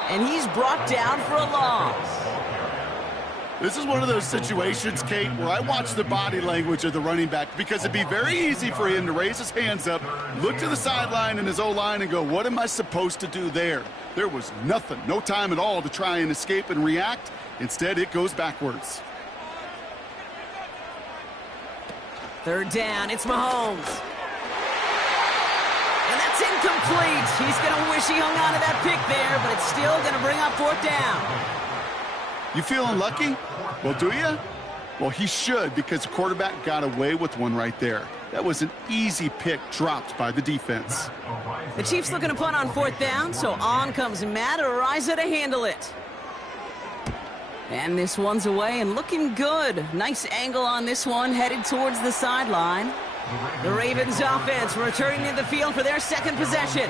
And he's brought down for a loss. This is one of those situations, Kate, where I watch the body language of the running back because it'd be very easy for him to raise his hands up, look to the sideline and his O-line and go, what am I supposed to do there? There was nothing, no time at all to try and escape and react. Instead, it goes backwards. 3rd down, it's Mahomes. And that's incomplete. He's going to wish he hung on to that pick there, but it's still going to bring up 4th down. You feeling lucky? Well, do you? Well, he should, because the quarterback got away with one right there. That was an easy pick dropped by the defense. The Chiefs looking to punt on 4th down, so on comes Matt Araiza to handle it. And this one's away and looking good. Nice angle on this one, headed towards the sideline. The Ravens offense returning to the field for their 2nd possession.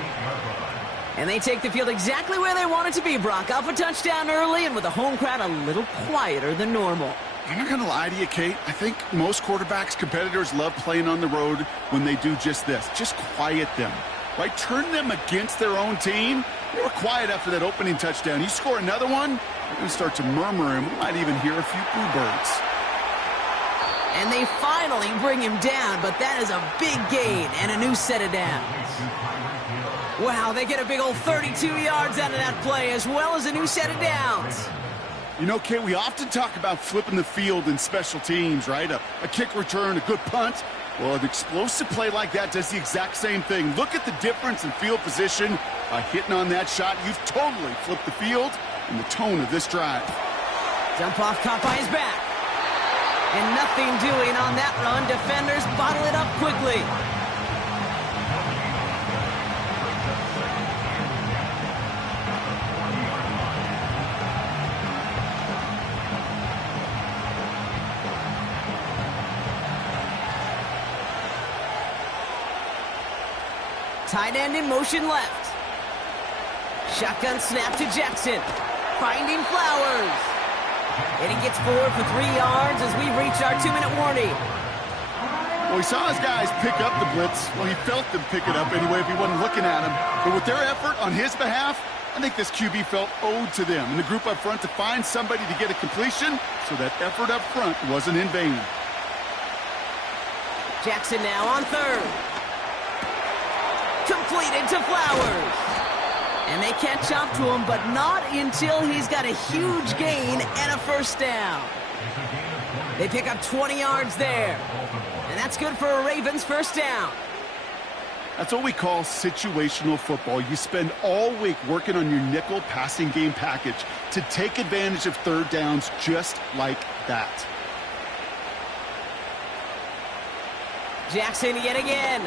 And they take the field exactly where they want it to be, Brock. Up a touchdown early and with the home crowd a little quieter than normal. I'm not going to lie to you, Kate. I think most quarterbacks, competitors love playing on the road when they do just this. Just quiet them, right? Turn them against their own team. They were quiet after that opening touchdown. You score another one, they're going to start to murmur, and we might even hear a few bluebirds. And they finally bring him down, but that is a big gain and a new set of downs. Wow, they get a big old 32 yards out of that play, as well as a new set of downs. You know, Kate, we often talk about flipping the field in special teams, right? A kick return, a good punt. Well, an explosive play like that does the exact same thing. Look at the difference in field position. By hitting on that shot, you've totally flipped the field and the tone of this drive. Dump off caught by his back. And nothing doing on that run. Defenders bottle it up quickly. Tight end in motion left. Shotgun snap to Jackson. Finding Flowers. And he gets forward for 3 yards as we reach our 2-minute warning. Well, he saw his guys pick up the blitz. Well, he felt them pick it up anyway if he wasn't looking at him. But with their effort on his behalf, I think this QB felt owed to them and the group up front to find somebody to get a completion, so that effort up front wasn't in vain. Jackson now on third. Completed to Flowers. And they catch up to him, but not until he's got a huge gain and a first down. They pick up 20 yards there. And that's good for a Ravens first down. That's what we call situational football. You spend all week working on your nickel passing game package to take advantage of third downs just like that. Jackson yet again.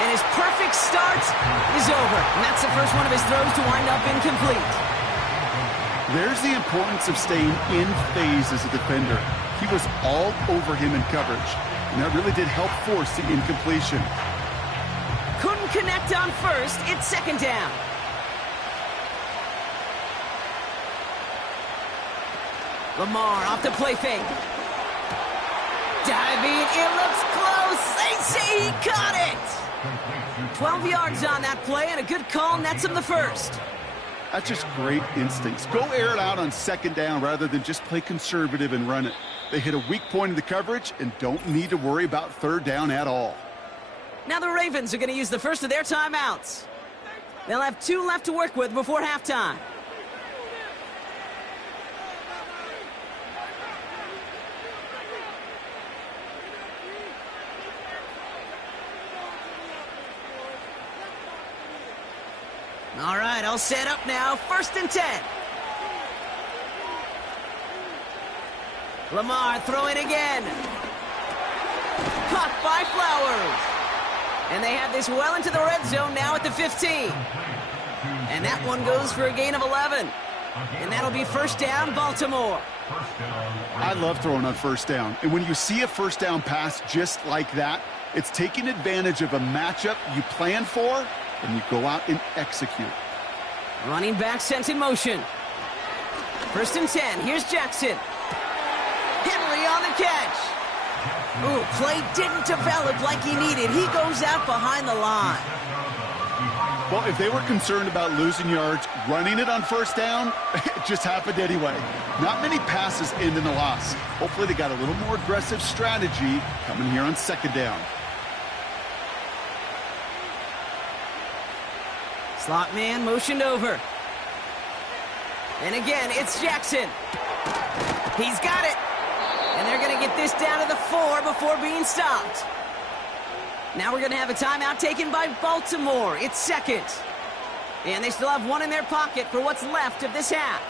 And his perfect start is over. And that's the first one of his throws to wind up incomplete. There's the importance of staying in phase as a defender. He was all over him in coverage, and that really did help force the incompletion. Couldn't connect on first. It's second down. Lamar off the play fake. Diving, it looks close. They say he caught it. 12 yards on that play, and a good call nets him the first. That's just great instincts. Go air it out on second down rather than just play conservative and run it. They hit a weak point in the coverage and don't need to worry about third down at all. Now the Ravens are going to use the first of their timeouts. They'll have 2 left to work with before halftime. All right, all set up now. 1st and 10. Lamar throwing again. Caught by Flowers. And they have this well into the red zone now at the 15. And that one goes for a gain of 11. And that'll be first down, Baltimore. I love throwing on first down. And when you see a first down pass just like that, it's taking advantage of a matchup you plan for, and you go out and execute. Running back sent in motion. 1st and 10. Here's Jackson. Henry on the catch. Ooh, play didn't develop like he needed. He goes out behind the line. Well, if they were concerned about losing yards, running it on first down, it just happened anyway. Not many passes end in a loss. Hopefully they got a little more aggressive strategy coming here on second down. Slot man motioned over. And again, it's Jackson. He's got it. And they're going to get this down to the 4 before being stopped. Now we're going to have a timeout taken by Baltimore. It's second. And they still have 1 in their pocket for what's left of this half.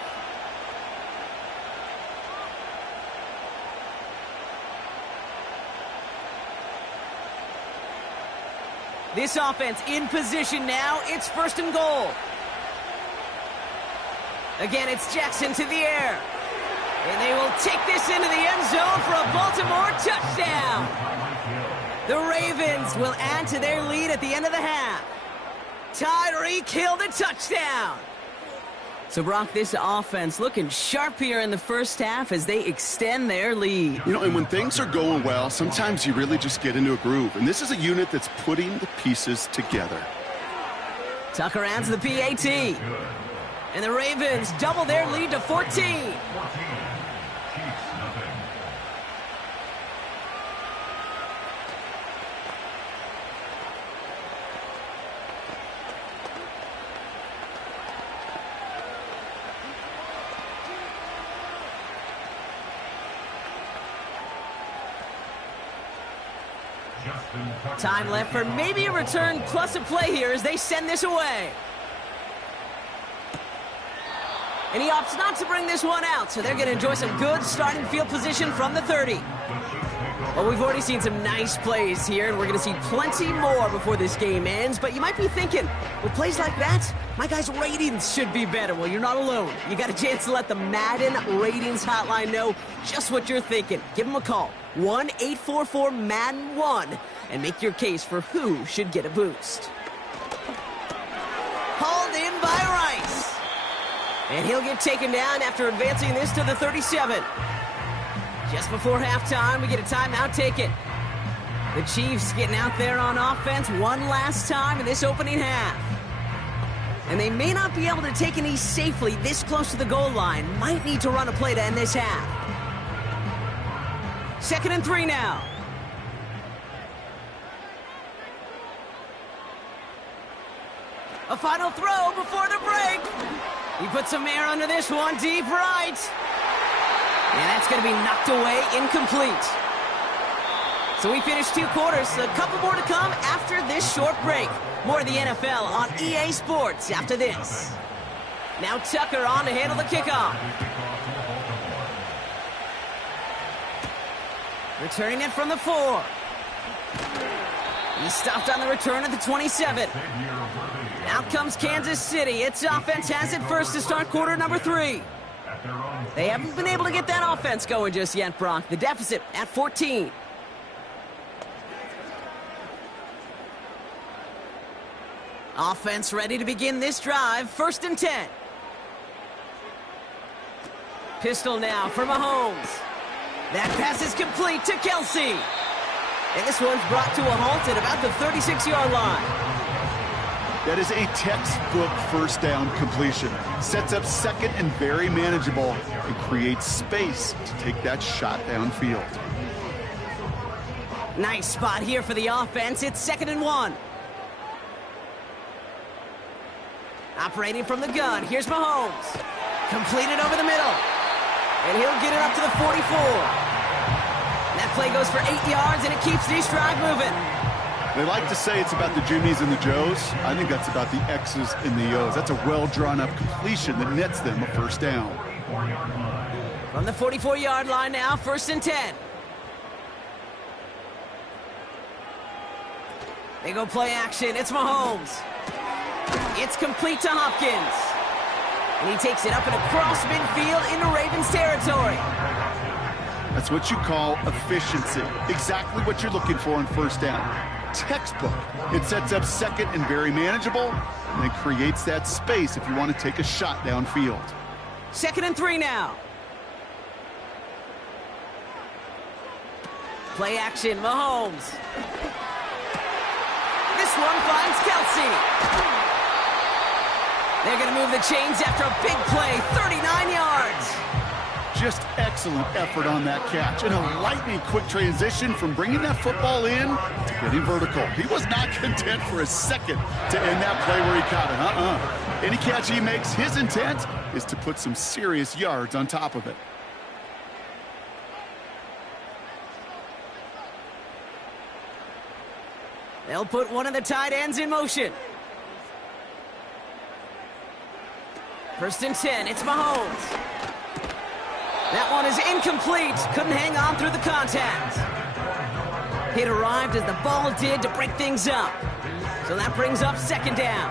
This offense in position now. It's 1st and goal. Again, it's Jackson to the air. And they will take this into the end zone for a Baltimore touchdown. The Ravens will add to their lead at the end of the half. Tyreek Hill the touchdown. So, Brock, this offense looking sharp here in the first half as they extend their lead. You know, and when things are going well, sometimes you really just get into a groove. And this is a unit that's putting the pieces together. Tucker adds the PAT. And the Ravens double their lead to 14. Time left for maybe a return plus a play here as they send this away. And he opts not to bring this one out, so they're going to enjoy some good starting field position from the 30. Well, we've already seen some nice plays here, and we're going to see plenty more before this game ends. But you might be thinking, with plays like that, my guys' ratings should be better. Well, you're not alone. You got a chance to let the Madden Ratings Hotline know just what you're thinking. Give them a call, 1-844-MADDEN-1, and make your case for who should get a boost. Hauled in by Rice. And he'll get taken down after advancing this to the 37. Just before halftime, we get a timeout taken. The Chiefs getting out there on offense one last time in this opening half. And they may not be able to take a knee safely this close to the goal line. Might need to run a play to end this half. 2nd and 3 now. A final throw before the break. He puts some air under this one, deep right. And that's going to be knocked away, incomplete. So we finished 2 quarters. A couple more to come after this short break. More of the NFL on EA Sports after this. Now Tucker on to handle the kickoff. Returning it from the 4. He stopped on the return at the 27. Out comes Kansas City. Its offense has it first to start quarter number 3. They haven't been able to get that offense going just yet, Brock. The deficit at 14. Offense ready to begin this drive. 1st and 10. Pistol now for Mahomes. That pass is complete to Kelce. And this one's brought to a halt at about the 36-yard line. That is a textbook first down completion. Sets up 2nd and very manageable and creates space to take that shot downfield. Nice spot here for the offense. It's 2nd and 1. Operating from the gun, here's Mahomes. Completed over the middle. And he'll get it up to the 44. That play goes for 8 yards, and it keeps this drive moving. They like to say it's about the Jimmies and the Joes. I think that's about the X's and the O's. That's a well-drawn-up completion that nets them a first down. From the 44-yard line now, 1st and 10. They go play action. It's Mahomes. It's complete to Hopkins. And he takes it up and across midfield into Ravens territory. That's what you call efficiency. Exactly what you're looking for in first down. Textbook. It sets up 2nd and very manageable, and it creates that space if you want to take a shot downfield. 2nd and 3 now. Play action, Mahomes. This one finds Kelce. They're going to move the chains after a big play, 39 yards. Just excellent effort on that catch, and a lightning quick transition from bringing that football in to getting vertical. He was not content for a second to end that play where he caught it. Any catch he makes, his intent is to put some serious yards on top of it. They'll put one of the tight ends in motion. 1st and 10, it's Mahomes. That one is incomplete. Couldn't hang on through the contact. It arrived as the ball did to break things up. So that brings up 2nd down.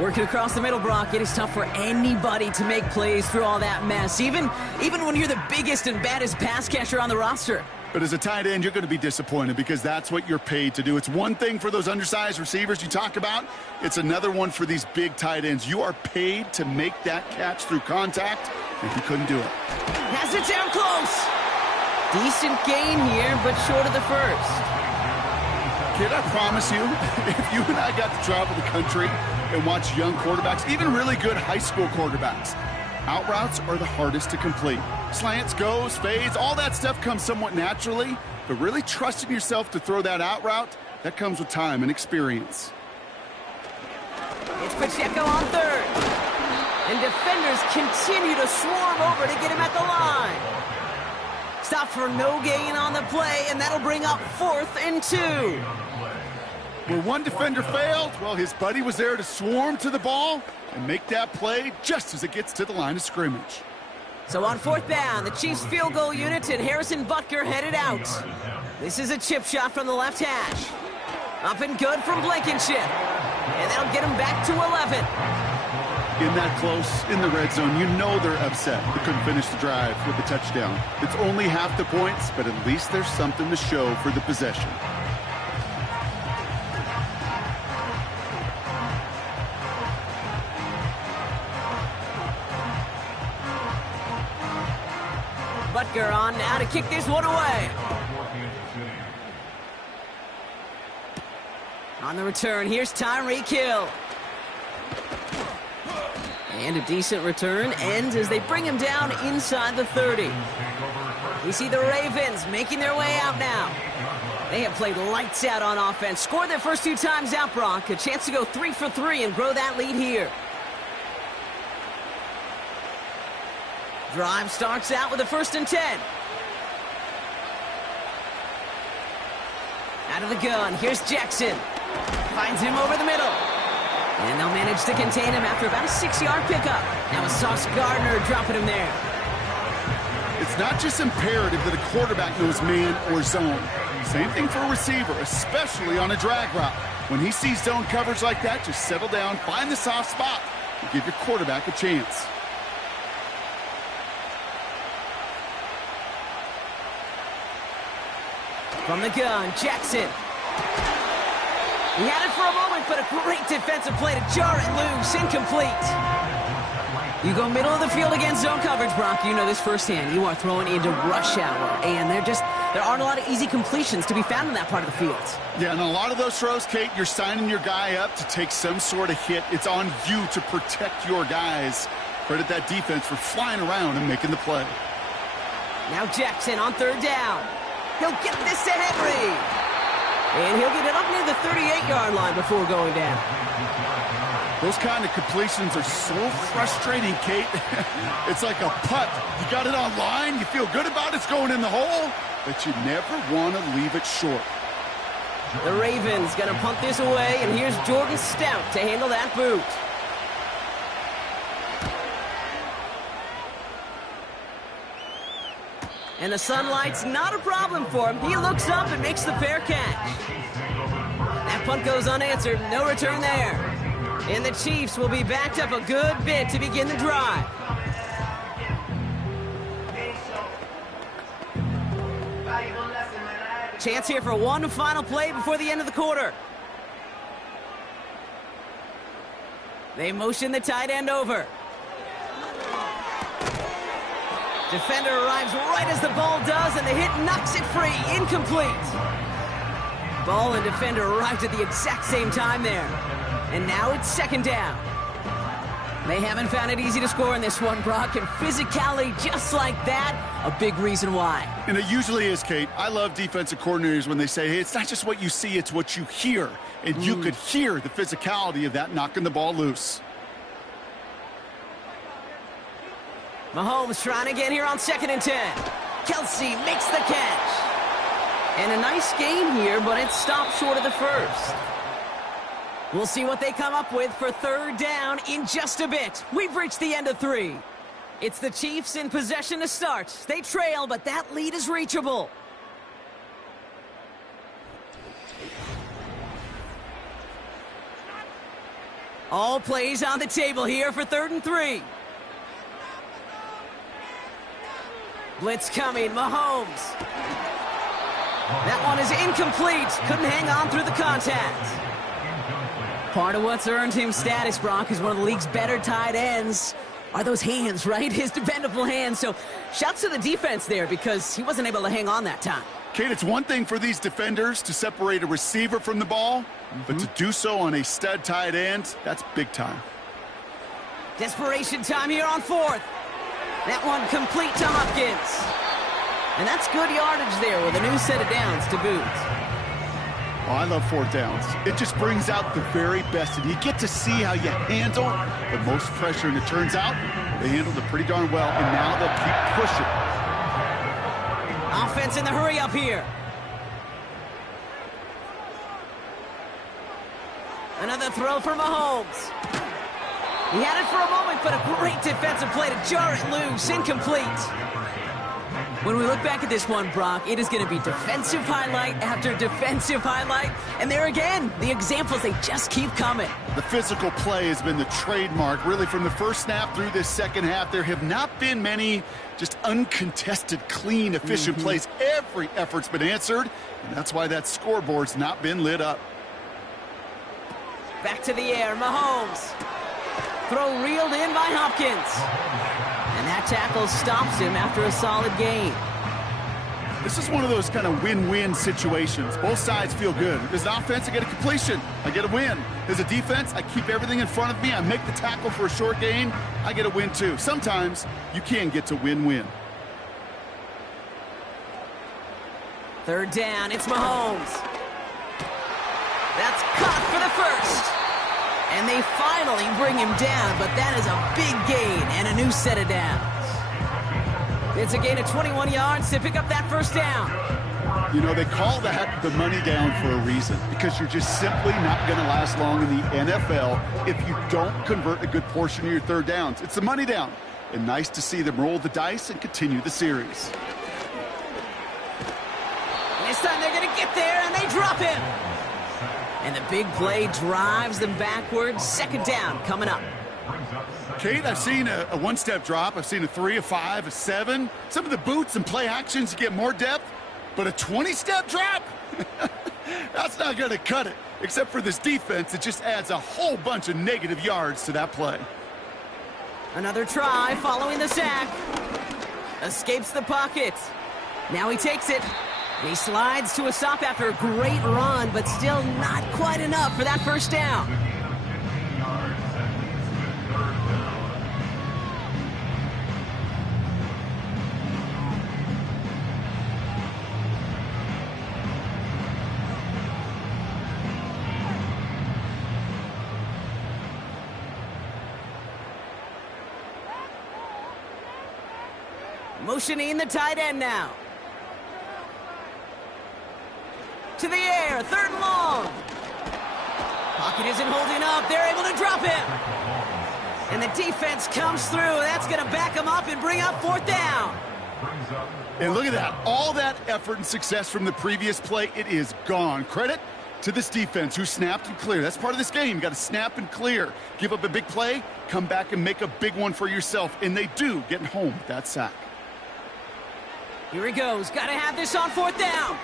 Working across the middle, Brock, it is tough for anybody to make plays through all that mess, even when you're the biggest and baddest pass catcher on the roster. But as a tight end, you're going to be disappointed because that's what you're paid to do. It's one thing for those undersized receivers you talk about. It's another one for these big tight ends. You are paid to make that catch through contact, and he couldn't do it. Has it down close. Decent gain here, but short of the first. Kid, I promise you, if you and I got to travel the country and watch young quarterbacks, even really good high school quarterbacks, out routes are the hardest to complete. Slants, goes, fades, all that stuff comes somewhat naturally, but really trusting yourself to throw that out route, that comes with time and experience. It's Pacheco on 3rd. And defenders continue to swarm over to get him at the line. Stop for no gain on the play, and that'll bring up 4th and 2. Where one defender failed, well, his buddy was there to swarm to the ball and make that play just as it gets to the line of scrimmage. So on 4th down, the Chiefs field goal unit and Harrison Butker headed out. This is a chip shot from the left hash. Up and good from Blankenship. And that'll get him back to 11. In that close, in the red zone, you know they're upset. They couldn't finish the drive with the touchdown. It's only half the points, but at least there's something to show for the possession. kicker on now to kick this one away. On the return, here's Tyreek Hill. And a decent return ends as they bring him down inside the 30. We see the Ravens making their way out now. They have played lights out on offense. Scored their first 2 times out, Brock. A chance to go 3 for 3 and grow that lead here. Drive starts out with a 1st and 10. Out of the gun, here's Jackson. Finds him over the middle. And they'll manage to contain him after about a 6-yard pickup. Now it's Sauce Gardner dropping him there. It's not just imperative that a quarterback knows man or zone. Same thing for a receiver, especially on a drag route. When he sees zone coverage like that, just settle down, find the soft spot, and give your quarterback a chance. From the gun, Jackson. He had it for a moment, but a great defensive play to jar it loose. Incomplete. You go middle of the field against zone coverage, Brock. You know this firsthand. You are throwing into rush hour, and there aren't a lot of easy completions to be found in that part of the field. Yeah, and a lot of those throws, Kate, you're signing your guy up to take some sort of hit. It's on you to protect your guys. Credit that defense for flying around and making the play. Now Jackson on 3rd down. He'll get this to Henry. And he'll get it up near the 38-yard line before going down. Those kind of completions are so frustrating, Kate. It's like a putt. You got it on line, you feel good about it's going in the hole, but you never want to leave it short. The Ravens going to punt this away, and here's Jordan Stout to handle that boot. And the sunlight's not a problem for him. He looks up and makes the fair catch. That punt goes unanswered. No return there. And the Chiefs will be backed up a good bit to begin the drive. Chance here for one final play before the end of the quarter. They motion the tight end over. Defender arrives right as the ball does, and the hit knocks it free. Incomplete. Ball and defender arrived at the exact same time there. And now it's 2nd down. They haven't found it easy to score in this one, Brock, and physicality just like that, a big reason why. And it usually is, Kate. I love defensive coordinators when they say, hey, it's not just what you see, it's what you hear. And you could hear the physicality of that knocking the ball loose. Mahomes trying again here on 2nd and 10. Kelsey makes the catch. And a nice gain here, but it stopped short of the 1st. We'll see what they come up with for 3rd down in just a bit. We've reached the end of 3. It's the Chiefs in possession to start. They trail, but that lead is reachable. All plays on the table here for 3rd and 3. Blitz coming, Mahomes. That one is incomplete. Couldn't hang on through the contact. Part of what's earned him status, Brock, is one of the league's better tight ends. Are those hands, right? His dependable hands. So shouts to the defense there because he wasn't able to hang on that time. Kate, it's one thing for these defenders to separate a receiver from the ball, but to do so on a stud tight end, that's big time. Desperation time here on 4th. That one complete to Hopkins. And that's good yardage there with a new set of downs to boot. Oh, I love 4th downs. It just brings out the very best, and you get to see how you handle the most pressure, and it turns out they handled it pretty darn well, and now they'll keep pushing. Offense in the hurry up here. Another throw for Mahomes. He had it for a moment, but a great defensive play to jar it loose. Incomplete. When we look back at this one, Brock, it is going to be defensive highlight after defensive highlight. And there again, the examples, they just keep coming. The physical play has been the trademark. Really, from the first snap through this second half, there have not been many just uncontested, clean, efficient plays. Every effort's been answered, and that's why that scoreboard's not been lit up. Back to the air, Mahomes. Throw reeled in by Hopkins. And And that tackle stops him after a solid gain. This is one of those kind of win-win situations. Both sides feel good. As an offense, I get a completion. I get a win. As a defense, I keep everything in front of me. I make the tackle for a short gain. I get a win, too. Sometimes you can get to win-win. Third down, it's Mahomes. That's caught for the first. And they finally bring him down, but that is a big gain and a new set of downs. It's a gain of 21 yards to pick up that first down. You know, they call that the money down for a reason, because you're just simply not going to last long in the NFL if you don't convert a good portion of your third downs. It's the money down. And nice to see them roll the dice and continue the series. And this time they're going to get there, and they drop him. And the big play drives them backwards. Second down coming up. Kate, I've seen a one-step drop. I've seen a 3, a 5, a 7. Some of the boots and play actions, you get more depth. But a 20-step drop? That's not going to cut it. Except for this defense, it just adds a whole bunch of negative yards to that play. Another try following the sack. Escapes the pocket. Now he takes it. He slides to a stop after a great run, but still not quite enough for that first down. Motioning the tight end now. To the air, third and long. Pocket isn't holding up. They're able to drop him. And the defense comes through. That's going to back him up and bring up fourth down. And look at that. All that effort and success from the previous play, it is gone. Credit to this defense who snapped and cleared. That's part of this game. You got to snap and clear. Give up a big play, come back and make a big one for yourself. And they do, getting home with that sack. Here he goes. Got to have this on fourth down.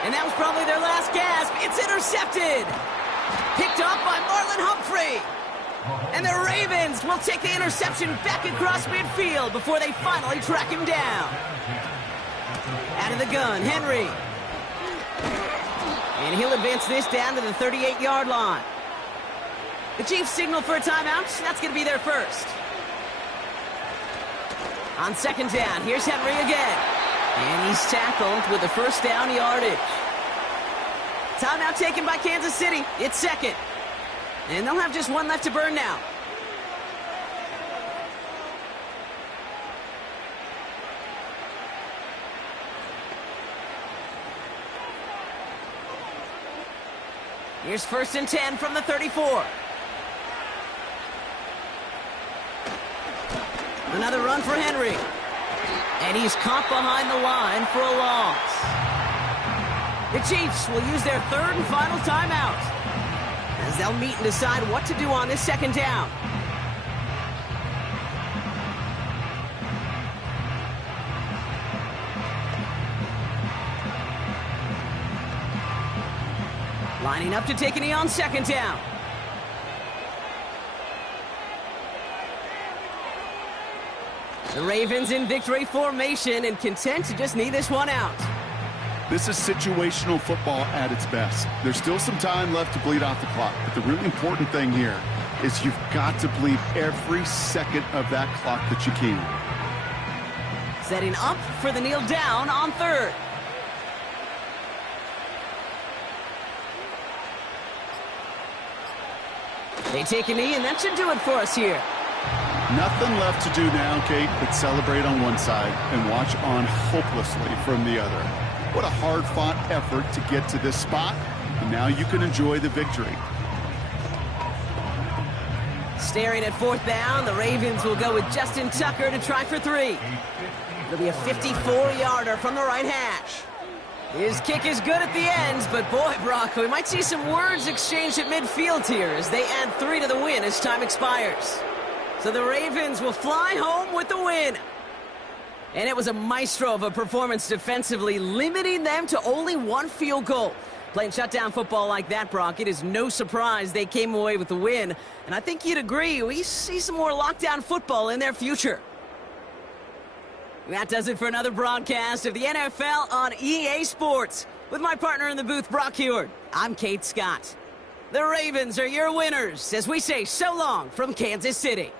And that was probably their last gasp. It's intercepted. Picked up by Marlon Humphrey. And the Ravens will take the interception back across midfield before they finally track him down. Out of the gun, Henry. And he'll advance this down to the 38-yard line. The Chiefs signal for a timeout. That's going to be their first. On second down, here's Henry again. And he's tackled with the first down yardage. Timeout taken by Kansas City. It's second. And they'll have just one left to burn now. Here's first and 10 from the 34. Another run for Henry. And he's caught behind the line for a loss. The Chiefs will use their third and final timeout as they'll meet and decide what to do on this second down. Lining up to take a knee on second down. The Ravens in victory formation and content to just knee this one out. This is situational football at its best. There's still some time left to bleed off the clock, but the really important thing here is you've got to bleed every second of that clock that you can. Setting up for the kneel down on third. They take a knee, and that should do it for us here. Nothing left to do now, Kate, but celebrate on one side and watch on hopelessly from the other. What a hard-fought effort to get to this spot, and now you can enjoy the victory. Staring at fourth down, the Ravens will go with Justin Tucker to try for three. It'll be a 54-yarder from the right hash. His kick is good at the ends, but boy, Brock, we might see some words exchanged at midfield here as they add 3 to the win as time expires. So the Ravens will fly home with the win. And it was a maestro of a performance defensively, limiting them to only one field goal. Playing shutdown football like that, Brock, it is no surprise they came away with the win. And I think you'd agree, we see some more lockdown football in their future. That does it for another broadcast of the NFL on EA Sports. With my partner in the booth, Brock Huard, I'm Kate Scott. The Ravens are your winners as we say so long from Kansas City.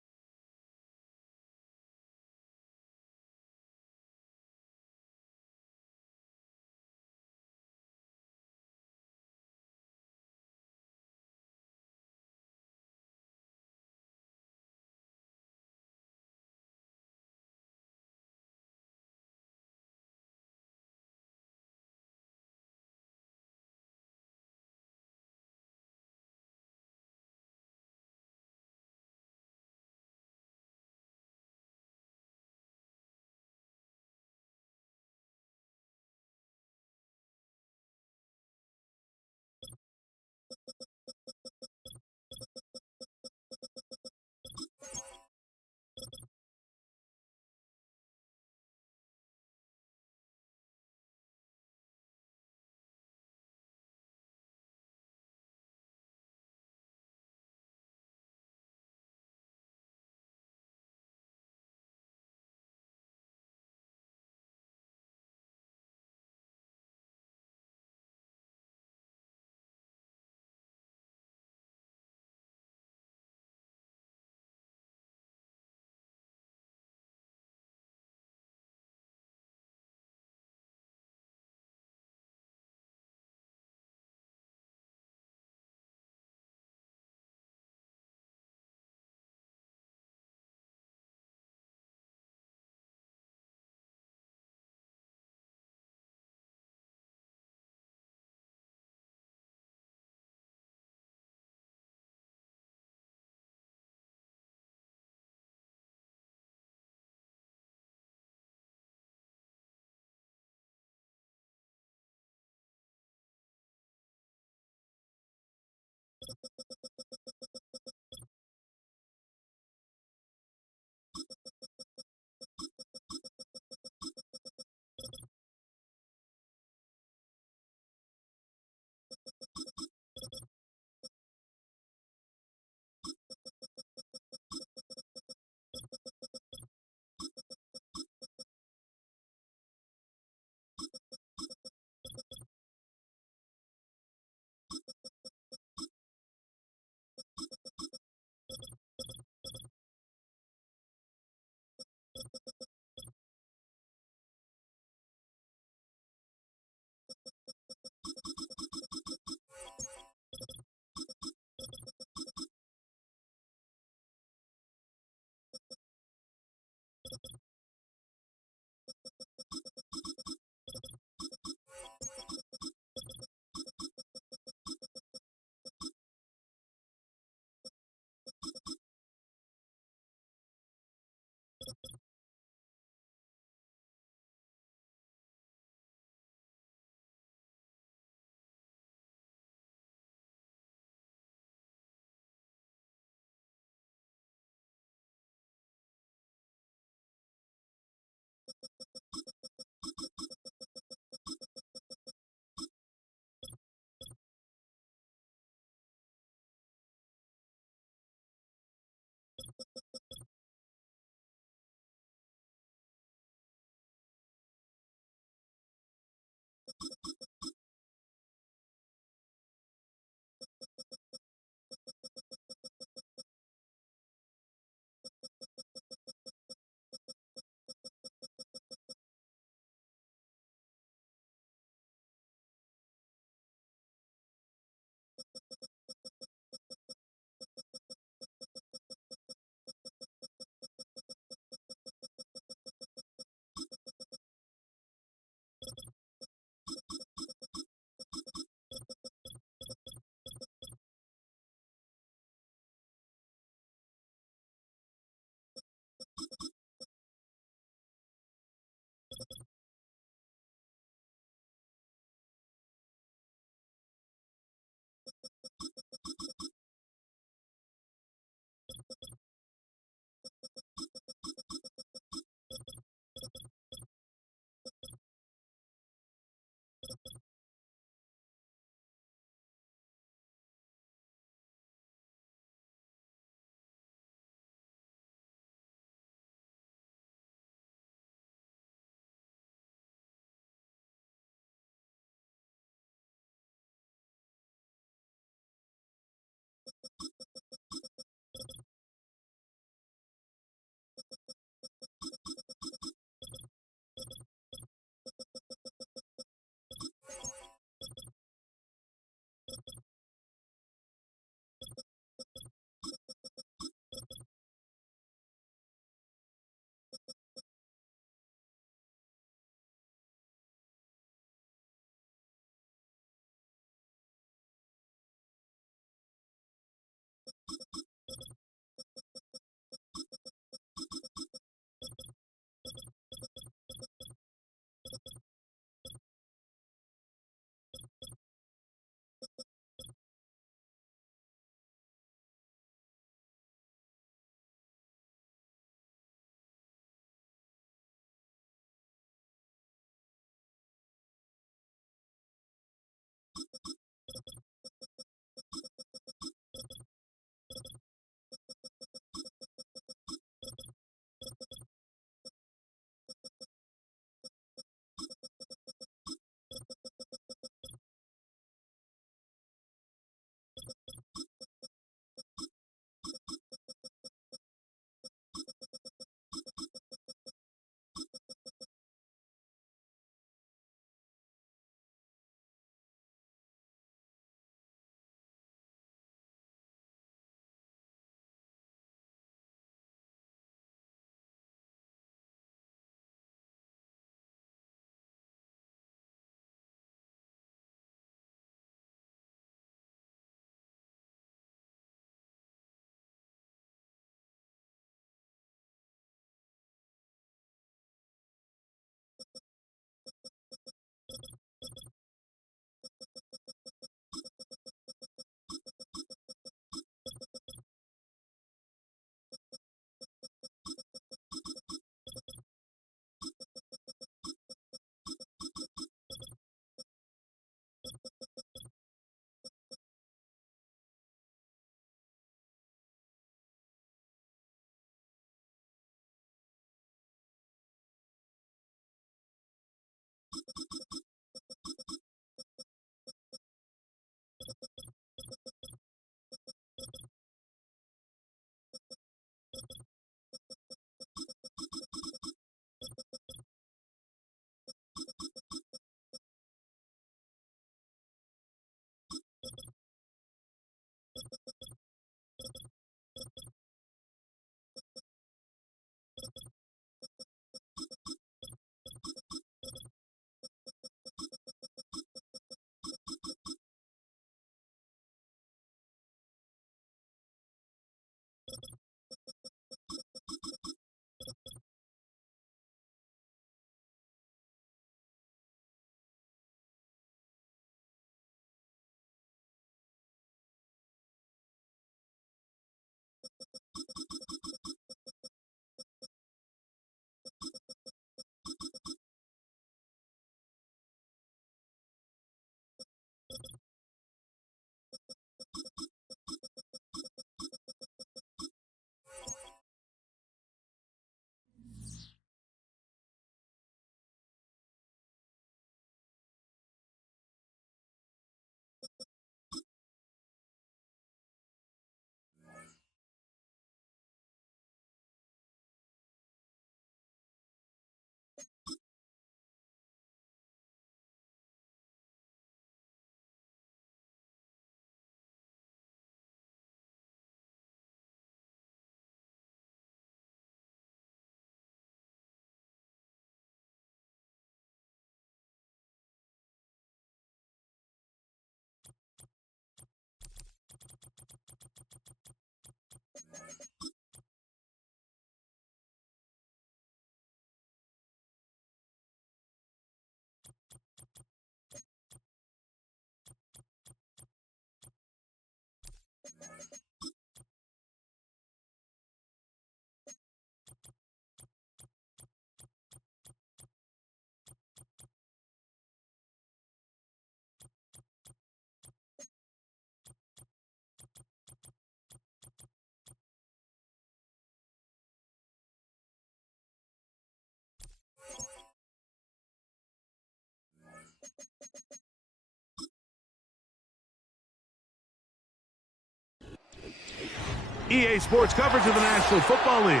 EA Sports coverage of the National Football League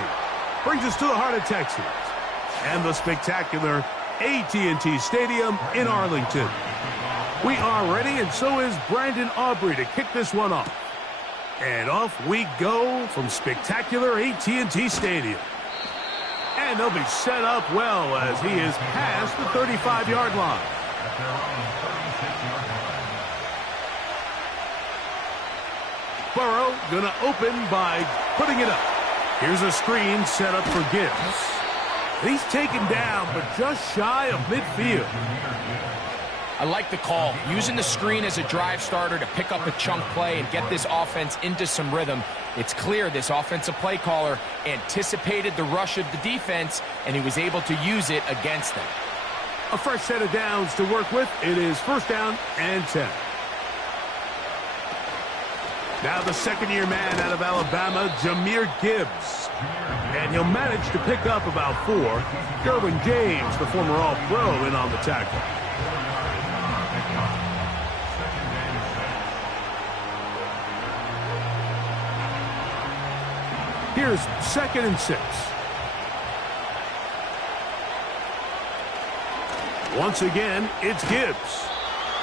brings us to the heart of Texas and the spectacular AT&T Stadium in Arlington. We are ready, and so is Brandon Aubrey to kick this one off. And off we go from spectacular AT&T Stadium. And they'll be set up well as he is past the 35-yard line. Burrow gonna open by putting it up. Here's a screen set up for Gibbs. He's taken down, but just shy of midfield. I like the call. Using the screen as a drive starter to pick up a chunk play and get this offense into some rhythm. It's clear this offensive play caller anticipated the rush of the defense, and he was able to use it against them. A fresh set of downs to work with. It is 1st down and 10. Now the second-year man out of Alabama, Jahmyr Gibbs. And he'll manage to pick up about 4. Derwin James, the former All-Pro, in on the tackle. Here's 2nd and 6. Once again, it's Gibbs.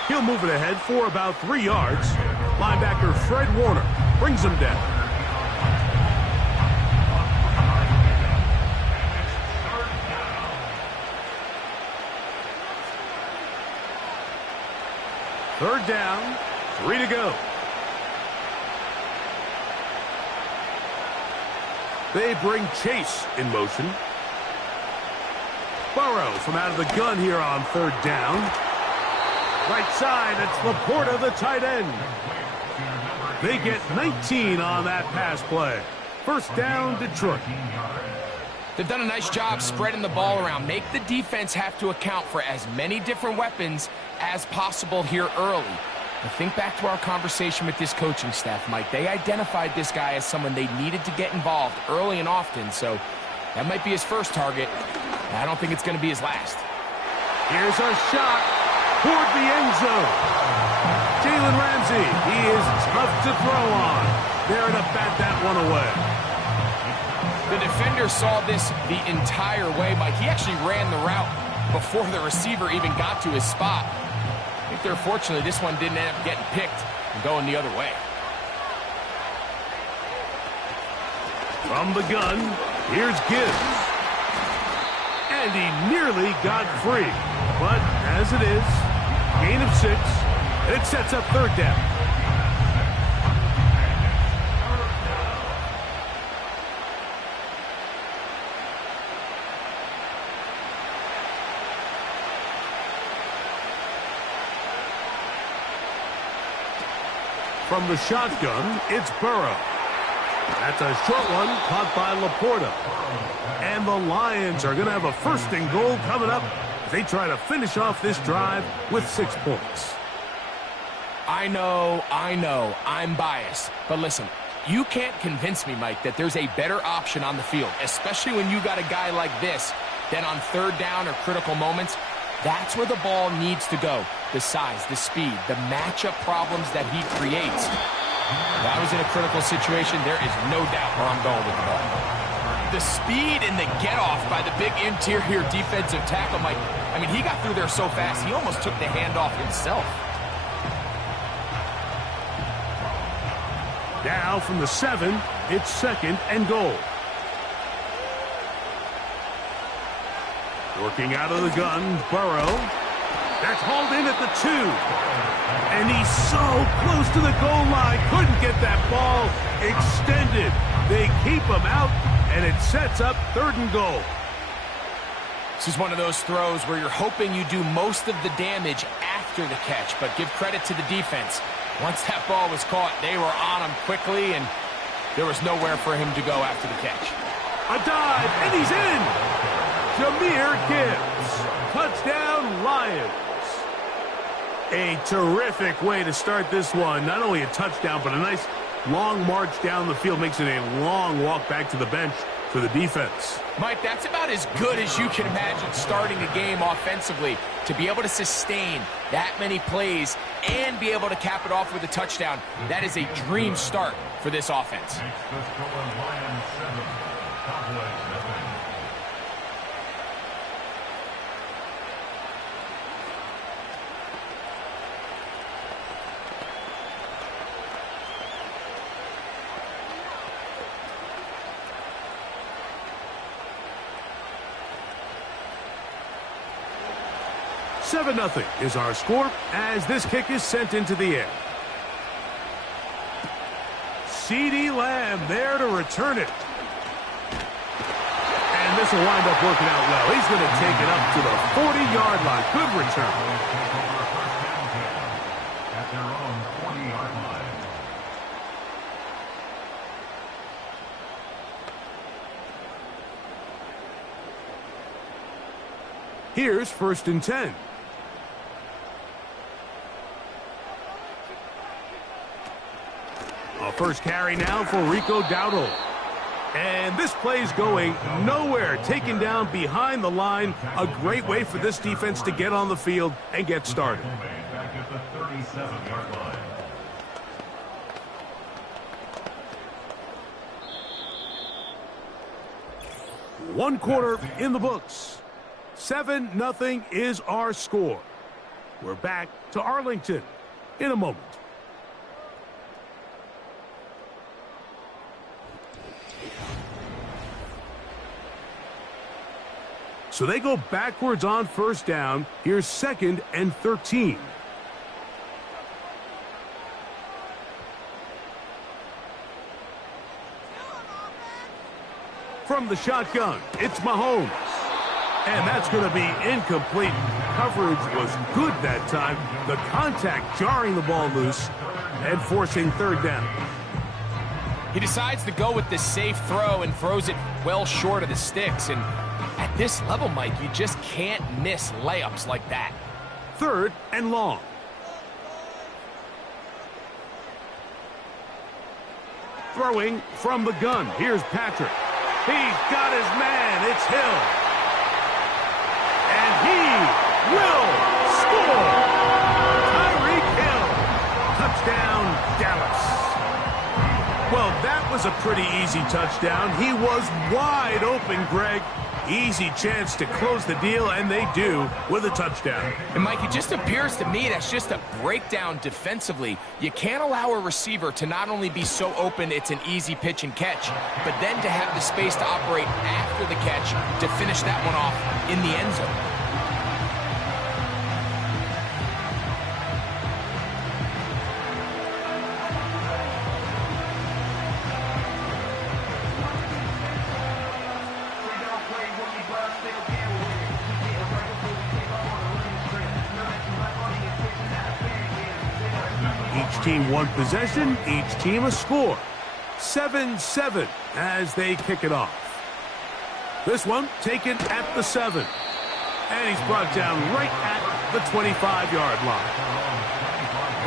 He'll move it ahead for about 3 yards. Linebacker Fred Warner brings him down. Third down, 3 to go. They bring Chase in motion. Burrow from out of the gun here on 3rd down. Right side, it's Laporta, the tight end. They get 19 on that pass play. 1st down, Detroit. They've done a nice job spreading the ball around. Make the defense have to account for as many different weapons as possible here early. But think back to our conversation with this coaching staff, Mike. They identified this guy as someone they needed to get involved early and often, so that might be his first target. I don't think it's going to be his last. Here's a shot toward the end zone. Jalen Ramsey, he is tough to throw on. There to bat that one away. The defender saw this the entire way, Mike. He actually ran the route before the receiver even got to his spot. I think they're fortunate this one didn't end up getting picked and going the other way. From the gun, here's Gibbs. And he nearly got free. But as it is, gain of 6. It sets up 3rd down. From the shotgun, it's Burrow. That's a short one caught by Laporta. And the Lions are going to have a 1st and goal coming up as they try to finish off this drive with 6 points. I know, I'm biased. But listen, you can't convince me, Mike, that there's a better option on the field, especially when you got a guy like this, than on 3rd down or critical moments. That's where the ball needs to go. The size, the speed, the matchup problems that he creates. If I was in a critical situation, there is no doubt where I'm going with the ball. The speed and the get-off by the big interior defensive tackle, Mike. I mean, he got through there so fast, he almost took the handoff himself. Now from the 7, it's 2nd and goal. Working out of the gun, Burrow. That's hauled in at the 2. And he's so close to the goal line. Couldn't get that ball extended. They keep him out, and it sets up 3rd and goal. This is one of those throws where you're hoping you do most of the damage after the catch, but give credit to the defense. Once that ball was caught, they were on him quickly, and there was nowhere for him to go after the catch. A dive, and he's in! Jahmyr Gibbs. Touchdown, Lions. A terrific way to start this one. Not only a touchdown, but a nice long march down the field. Makes it a long walk back to the bench for the defense. Mike, that's about as good as you can imagine starting a game offensively. To be able to sustain that many plays and be able to cap it off with a touchdown, that is a dream start for this offense. Seven 0 is our score as this kick is sent into the air. CeeDee Lamb there to return it. And this will wind up working out well. He's going to take it up to the 40-yard line. Good return. At their own 40-yard line. Here's 1st and 10. A first carry now for Rico Dowdle. And this play's going nowhere. Taken down behind the line. A great way for this defense to get on the field and get started. Back at the 37-yard line. One quarter in the books. 7-0 is our score. We're back to Arlington in a moment. So they go backwards on first down. Here's 2nd and 13. From the shotgun, it's Mahomes. And that's going to be incomplete. Coverage was good that time. The contact jarring the ball loose and forcing 3rd down. He decides to go with the safe throw and throws it well short of the sticks. And at this level, Mike, you just can't miss layups like that. 3rd and long. Throwing from the gun. Here's Patrick. He's got his man. It's Hill. And he will score. Tyreek Hill. Touchdown, Dallas. Well, that was a pretty easy touchdown. He was wide open, Greg. Easy chance to close the deal, and they do with a touchdown. And, Mike, it just appears to me that's just a breakdown defensively. You can't allow a receiver to not only be so open it's an easy pitch and catch, but then to have the space to operate after the catch to finish that one off in the end zone. Each team one possession, each team a score. 7-7 as they kick it off. This one taken at the 7. And he's brought down right at the 25-yard line.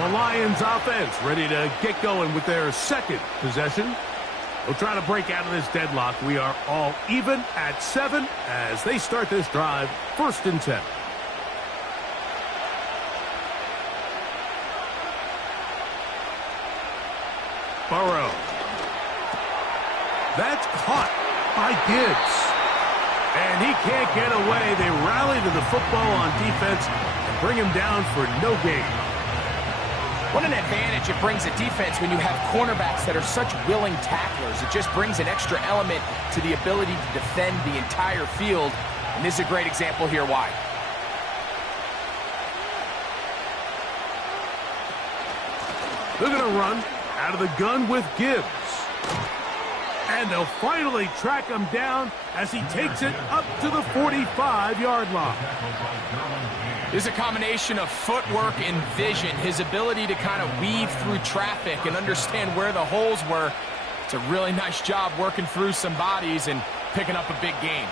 The Lions offense ready to get going with their 2nd possession. They'll try to break out of this deadlock. We are all even at 7 as they start this drive. 1st and 10. Burrow. That's caught by Gibbs. And he can't get away. They rally to the football on defense and bring him down for no gain. What an advantage it brings a defense when you have cornerbacks that are such willing tacklers. It just brings an extra element to the ability to defend the entire field. And this is a great example here why. They're going to run out of the gun with Gibbs. And they'll finally track him down as he takes it up to the 45-yard line. There's a combination of footwork and vision, his ability to kind of weave through traffic and understand where the holes were. It's a really nice job working through some bodies and picking up a big gain.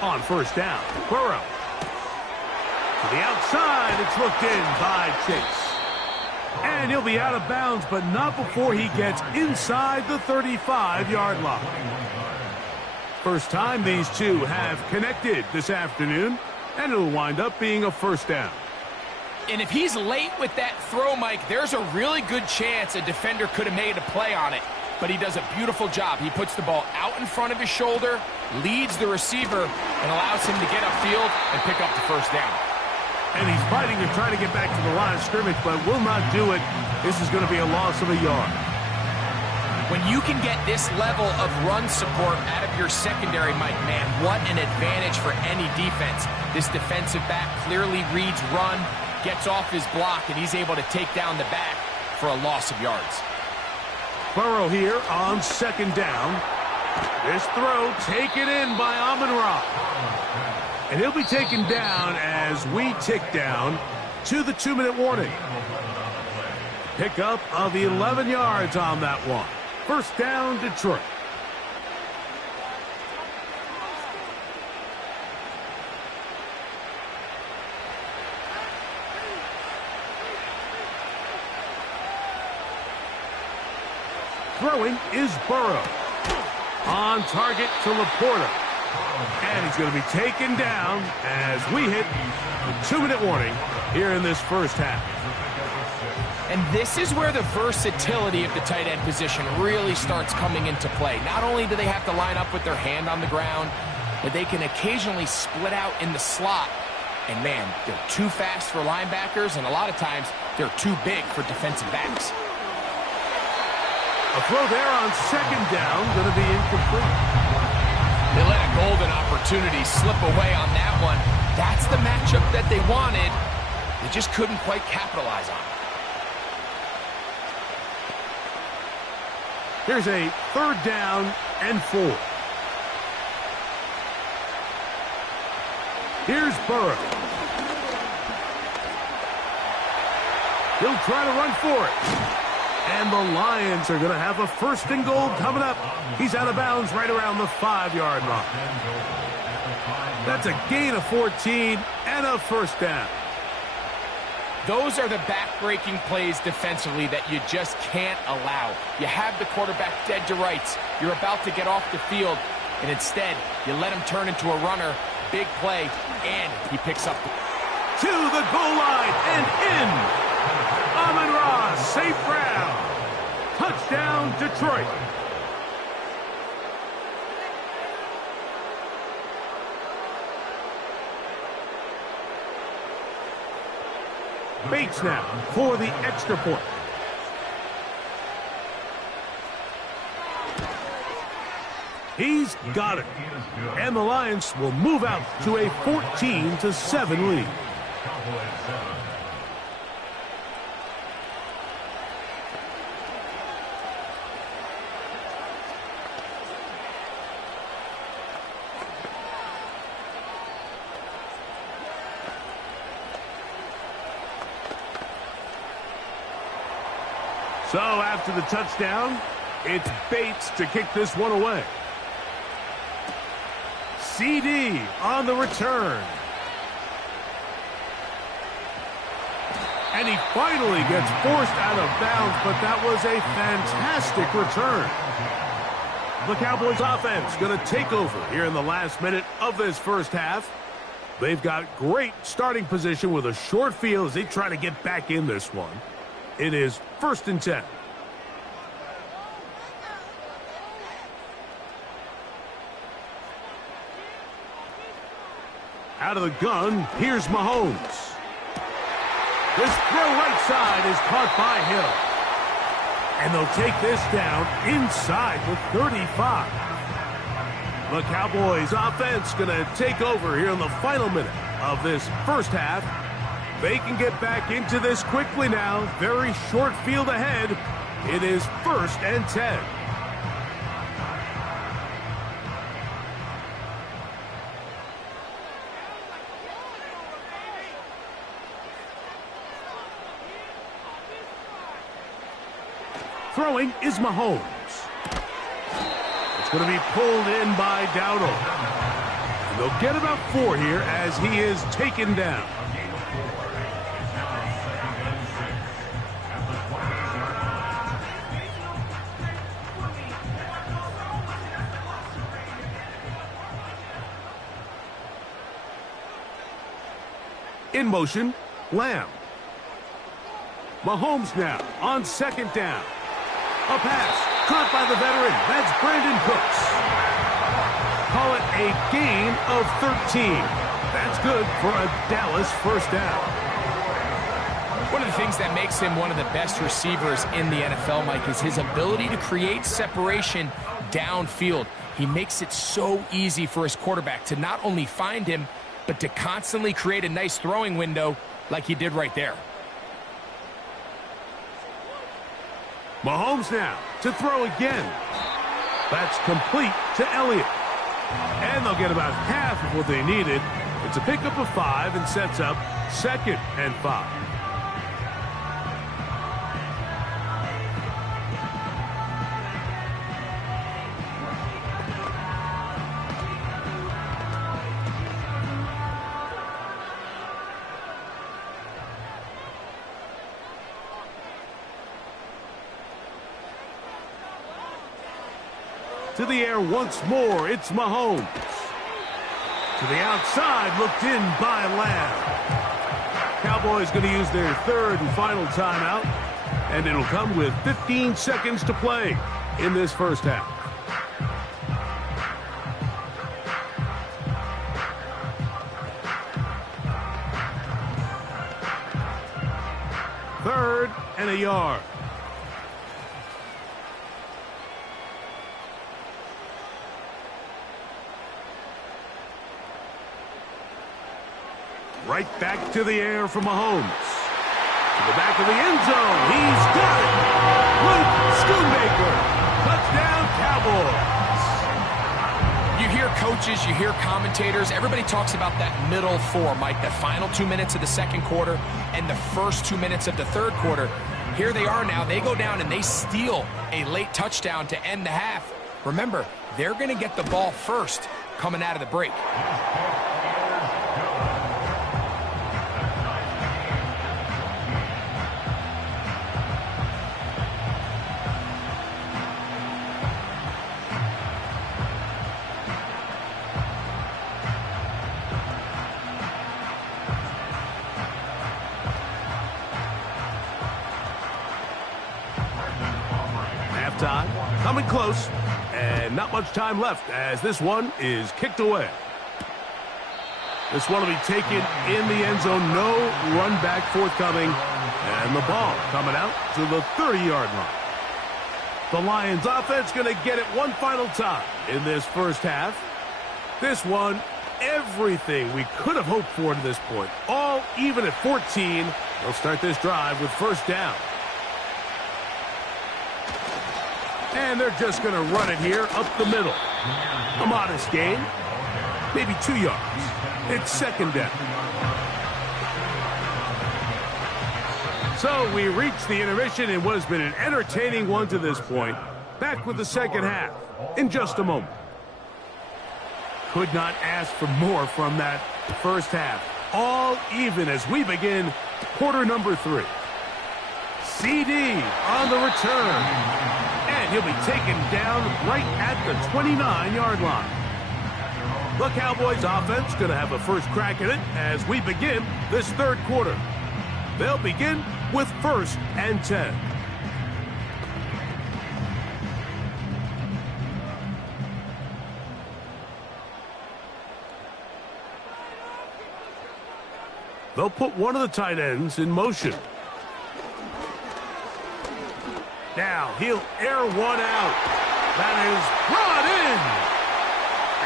On first down, Burrow. To the outside, it's looked in by Chase. And he'll be out of bounds, but not before he gets inside the 35-yard line. First time these two have connected this afternoon, and it'll wind up being a first down. And if he's late with that throw, Mike, there's a really good chance a defender could have made a play on it. But he does a beautiful job. He puts the ball out in front of his shoulder, leads the receiver, and allows him to get upfield and pick up the first down. And he's fighting to try to get back to the line of scrimmage, but will not do it. This is going to be a loss of a yard. When you can get this level of run support out of your secondary, Mike, man, what an advantage for any defense. This defensive back clearly reads run, gets off his block, and he's able to take down the back for a loss of yards. Burrow here on second down. This throw taken in by Amon-Ra. And he'll be taken down as we tick down to the 2-minute warning. Pickup of 11 yards on that one. First down, Detroit. Throwing is Burrow. On target to Laporta. And he's going to be taken down as we hit the 2-minute warning here in this first half. And this is where the versatility of the tight end position really starts coming into play. Not only do they have to line up with their hand on the ground, but they can occasionally split out in the slot. And man, they're too fast for linebackers, and a lot of times they're too big for defensive backs. A throw there on second down, going to be incomplete. They let a golden opportunity slip away on that one. That's the matchup that they wanted. They just couldn't quite capitalize on it. Here's a third down and 4. Here's Burrow. He'll try to run for it. And the Lions are going to have a first and goal coming up. He's out of bounds right around the 5-yard line. That's a gain of 14 and a first down. Those are the back-breaking plays defensively that you just can't allow. You have the quarterback dead to rights. You're about to get off the field, and instead, you let him turn into a runner. Big play, and he picks up. To the goal line and in. Amon-Ra, safe ground. Touchdown, Detroit. Bates now for the extra point. He's got it. And the Lions will move out to a 14-7 lead. So after the touchdown, it's Bates to kick this one away. CD on the return. And he finally gets forced out of bounds, but that was a fantastic return. The Cowboys offense going to take over here in the last minute of this first half. They've got great starting position with a short field as they try to get back in this one. It is 1st and 10. Out of the gun, here's Mahomes. This throw right side is caught by Hill. And they'll take this down inside the 35. The Cowboys offense going to take over here in the final minute of this first half. They can get back into this quickly now. Very short field ahead. It is 1st and 10. Throwing is Mahomes. It's going to be pulled in by Dowdle. And they'll get about 4 here as he is taken down. In motion, Lamb. Mahomes now on second down. A pass caught by the veteran. That's Brandon Cooks. Call it a gain of 13. That's good for a Dallas first down. One of the things that makes him one of the best receivers in the NFL, Mike, is his ability to create separation downfield. He makes it so easy for his quarterback to not only find him, but to constantly create a nice throwing window like he did right there. Mahomes now to throw again. That's complete to Elliott. And they'll get about half of what they needed. It's a pickup of 5 and sets up 2nd and 5. To the air once more, it's Mahomes. To the outside, looked in by Lamb. Cowboys going to use their 3rd and final timeout, and it'll come with 15 seconds to play in this first half. Third and a yard. Right back to the air for Mahomes. To the back of the end zone. He's got it. Luke Schoonmaker. Touchdown, Cowboys. You hear coaches, you hear commentators. Everybody talks about that middle 4, Mike. The final 2 minutes of the second quarter and the first 2 minutes of the third quarter. Here they are now. They go down and they steal a late touchdown to end the half. Remember, they're going to get the ball first coming out of the break. Halftime, coming close, and not much time left as this one is kicked away. This one will be taken in the end zone. No run back forthcoming, and the ball coming out to the 30-yard line. The Lions offense going to get it one final time in this first half. This one, everything we could have hoped for to this point. All even at 14. They'll start this drive with first down. And they're just going to run it here up the middle. A modest gain, maybe 2 yards. It's second down. So we reach the intermission in what has been an entertaining one to this point. Back with the second half in just a moment. Could not ask for more from that first half. All even as we begin quarter number 3. CD on the return. And he'll be taken down right at the 29-yard line. The Cowboys offense going to have a first crack at it as we begin this third quarter. They'll begin with 1st and 10. They'll put one of the tight ends in motion. Now he'll air one out. That is brought in.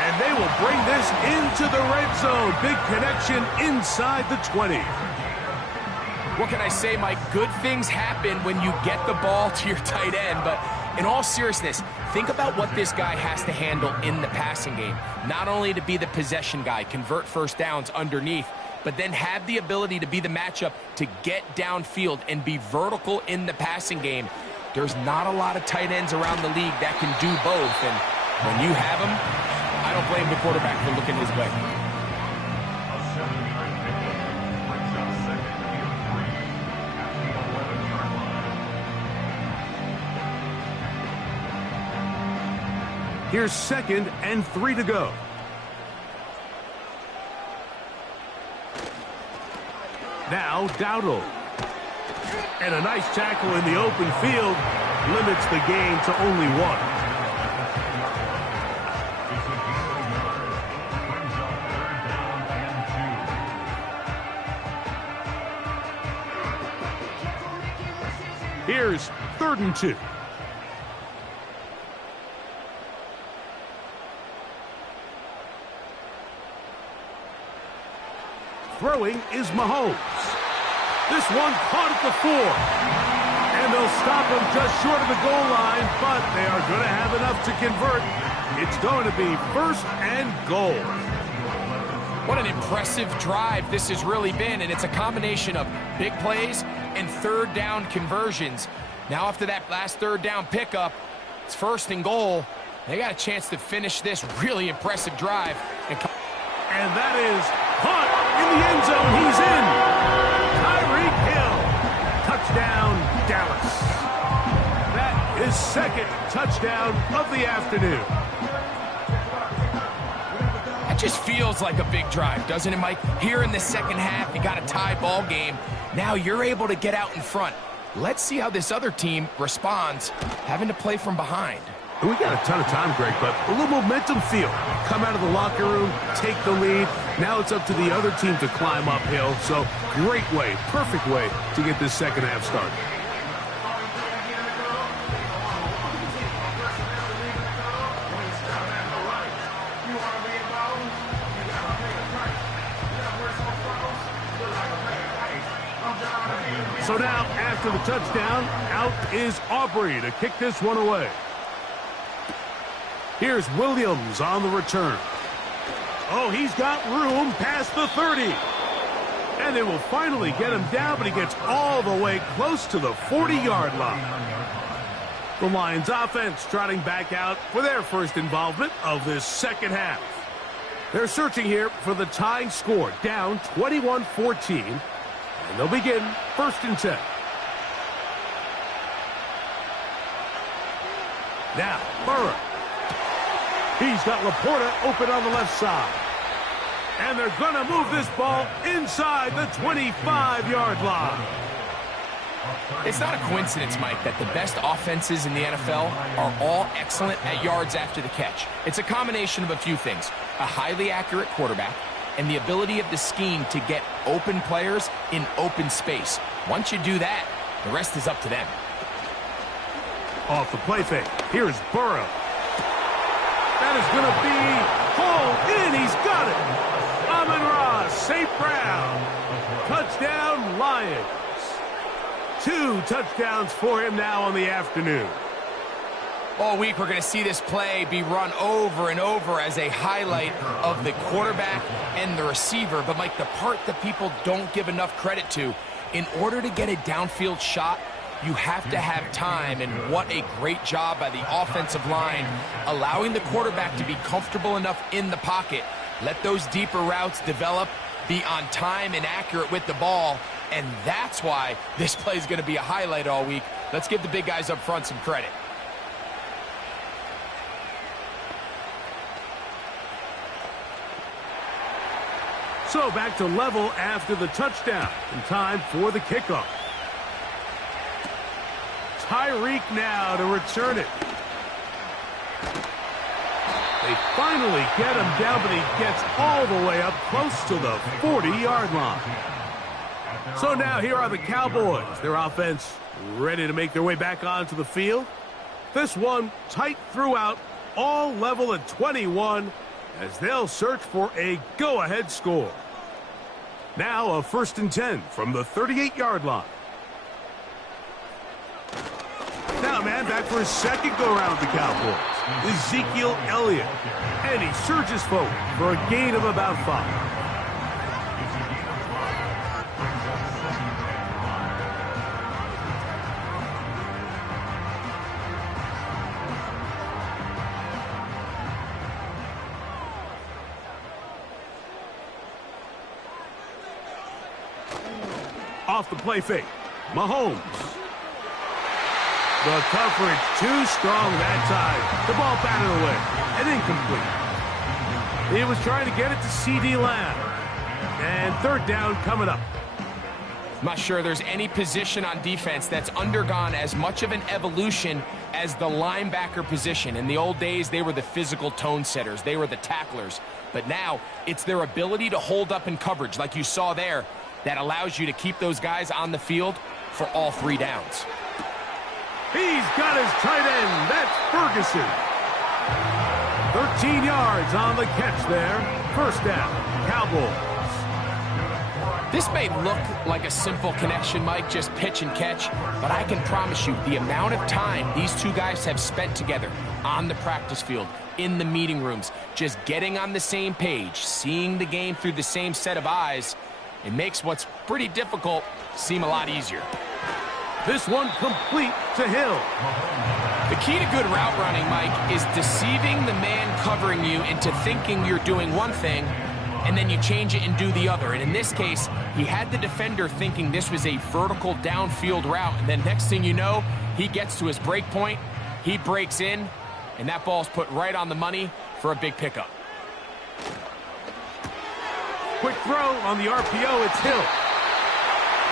And they will bring this into the red zone. Big connection inside the 20. What can I say, Mike? Good things happen when you get the ball to your tight end. But in all seriousness, think about what this guy has to handle in the passing game. Not only to be the possession guy, convert first downs underneath, but then have the ability to be the matchup to get downfield and be vertical in the passing game. There's not a lot of tight ends around the league that can do both. And when you have them, I don't blame the quarterback for looking his way. Here's 2nd and 3 to go. Now Dowdle. And a nice tackle in the open field limits the gain to only one. Here's 3rd and 2. Throwing is Mahomes. This one caught at the 4. And they'll stop him just short of the goal line, but they are going to have enough to convert. It's going to be 1st and goal. What an impressive drive this has really been, and it's a combination of big plays and 3rd down conversions. Now after that last 3rd down pickup, it's 1st and goal. They got a chance to finish this really impressive drive. And that is caught in the end zone. He's in. Tyreek Hill. Touchdown, Dallas. That is 2nd touchdown of the afternoon. That just feels like a big drive, doesn't it, Mike? Here in the 2nd half, you got a tie ball game. Now you're able to get out in front. Let's see how this other team responds, having to play from behind. We got a ton of time, Greg, but a little momentum feel. Come out of the locker room, take the lead. Now it's up to the other team to climb uphill. So great way, perfect way to get this 2nd half started. So now, after the touchdown, out is Aubrey to kick this one away. Here's Williams on the return. Oh, he's got room past the 30. And they will finally get him down, but he gets all the way close to the 40-yard line. The Lions offense trotting back out for their first involvement of this 2nd half. They're searching here for the tying score, down 21-14. And they'll begin 1st and 10. Now, Burrow. He's got Laporta open on the left side. And they're going to move this ball inside the 25-yard line. It's not a coincidence, Mike, that the best offenses in the NFL are all excellent at yards after the catch. It's a combination of a few things. A highly accurate quarterback and the ability of the scheme to get open players in open space. Once you do that, the rest is up to them. Off the play fake. Here's Burrow. That is going to be hauled in. He's got it. Amon-Ra St. Brown. Touchdown, Lions. 2 touchdowns for him now on the afternoon. All week, we're going to see this play be run over and over as a highlight of the quarterback and the receiver. But, Mike, the part that people don't give enough credit to, in order to get a downfield shot, you have to have time, and what a great job by the offensive line, allowing the quarterback to be comfortable enough in the pocket, let those deeper routes develop, be on time and accurate with the ball, and that's why this play is going to be a highlight all week. Let's give the big guys up front some credit. So back to level after the touchdown, and time for the kickoff. Tyreek now to return it. They finally get him down, but he gets all the way up close to the 40-yard line. So now here are the Cowboys. Their offense ready to make their way back onto the field. This one tight throughout, all level at 21, as they'll search for a go-ahead score. Now a 1st and 10 from the 38-yard line. Now, man, back for his 2nd go-around with the Cowboys. Ezekiel Elliott. And he surges forward for a gain of about 5. Off the play fake. Mahomes. The coverage too strong that time. The ball batted away and incomplete. He was trying to get it to CeeDee Lamb. And 3rd down coming up. I'm not sure there's any position on defense that's undergone as much of an evolution as the linebacker position. In the old days, they were the physical tone setters. They were the tacklers. But now, it's their ability to hold up in coverage, like you saw there, that allows you to keep those guys on the field for all 3 downs. He's got his tight end. That's Ferguson. 13 yards on the catch there. First down, Cowboys. This may look like a simple connection, Mike, just pitch and catch, but I can promise you the amount of time these two guys have spent together on the practice field, in the meeting rooms, just getting on the same page, seeing the game through the same set of eyes, it makes what's pretty difficult seem a lot easier. This one complete to Hill. The key to good route running, Mike, is deceiving the man covering you into thinking you're doing one thing, and then you change it and do the other. And in this case, he had the defender thinking this was a vertical downfield route, and then next thing you know, he gets to his break point, he breaks in, and that ball's put right on the money for a big pickup. Quick throw on the RPO, it's Hill.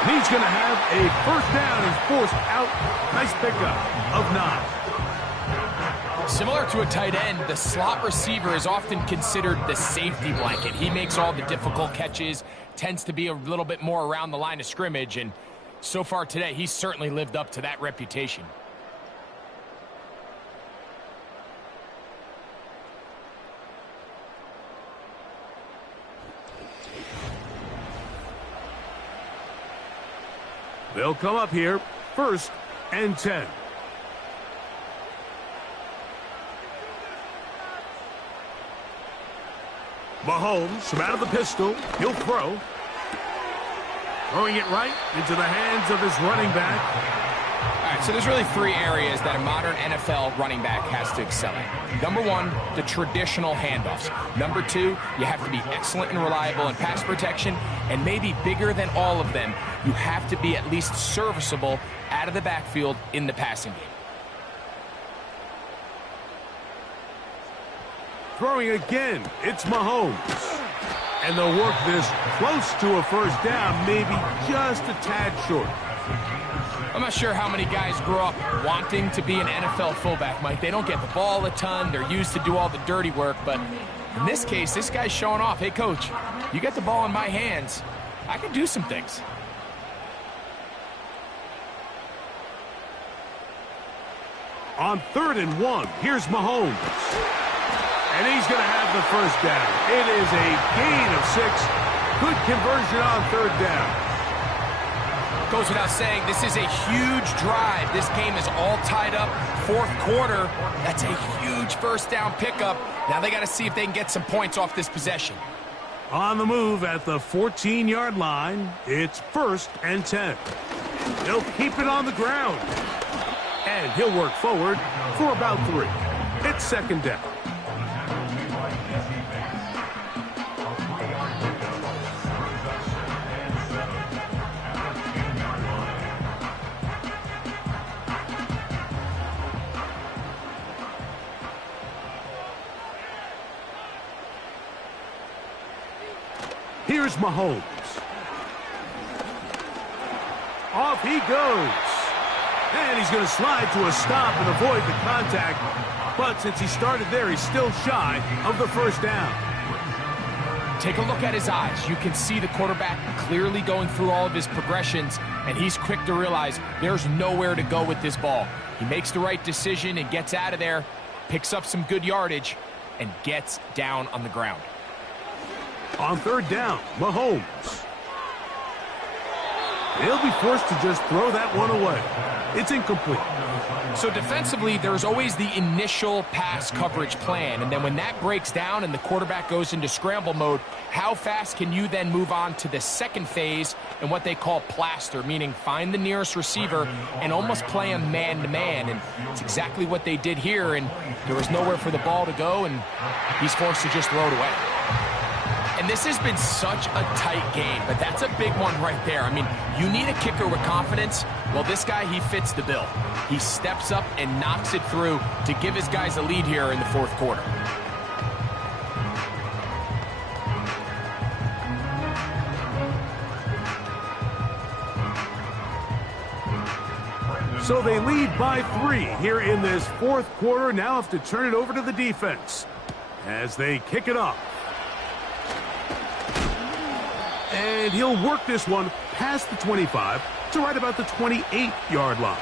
And he's going to have a first down. He's forced out. Nice pickup of 9. Similar to a tight end, the slot receiver is often considered the safety blanket. He makes all the difficult catches, tends to be a little bit more around the line of scrimmage, and so far today, he's certainly lived up to that reputation. They'll come up here, 1st and 10. Mahomes from out of the pistol. He'll throw. Throwing it right into the hands of his running back. All right, so there's really 3 areas that a modern NFL running back has to excel at. Number 1, the traditional handoffs. Number 2, you have to be excellent and reliable in pass protection. And maybe bigger than all of them, you have to be at least serviceable out of the backfield in the passing game. Throwing again, it's Mahomes. And they'll work this close to a first down, maybe just a tad short. I'm not sure how many guys grow up wanting to be an NFL fullback, Mike. They don't get the ball a ton. They're used to do all the dirty work. But in this case, this guy's showing off. Hey, coach, you get the ball in my hands. I can do some things. On 3rd and 1, here's Mahomes. And he's going to have the first down. It is a gain of 6. Good conversion on 3rd down. Goes without saying, this is a huge drive. This game is all tied up. 4th quarter, that's a huge first down pickup. Now they got to see if they can get some points off this possession. On the move at the 14-yard line, it's 1st and 10. He'll keep it on the ground. And he'll work forward for about 3. It's 2nd down. Here's Mahomes. Off he goes. And he's going to slide to a stop and avoid the contact. But since he started there, he's still shy of the first down. Take a look at his eyes. You can see the quarterback clearly going through all of his progressions, and he's quick to realize there's nowhere to go with this ball. He makes the right decision and gets out of there, picks up some good yardage, and gets down on the ground. On 3rd down, Mahomes. He'll be forced to just throw that one away. It's incomplete. So defensively, there's always the initial pass coverage plan, and then when that breaks down and the quarterback goes into scramble mode, how fast can you then move on to the second phase and what they call plaster, meaning find the nearest receiver and almost play him man-to-man, and it's exactly what they did here, and there was nowhere for the ball to go, and he's forced to just throw it away. And this has been such a tight game, but that's a big one right there. I mean, you need a kicker with confidence. Well, this guy, he fits the bill. He steps up and knocks it through to give his guys a lead here in the 4th quarter. So they lead by 3 here in this fourth quarter. Now have to turn it over to the defense as they kick it off. And he'll work this one past the 25 to right about the 28-yard line.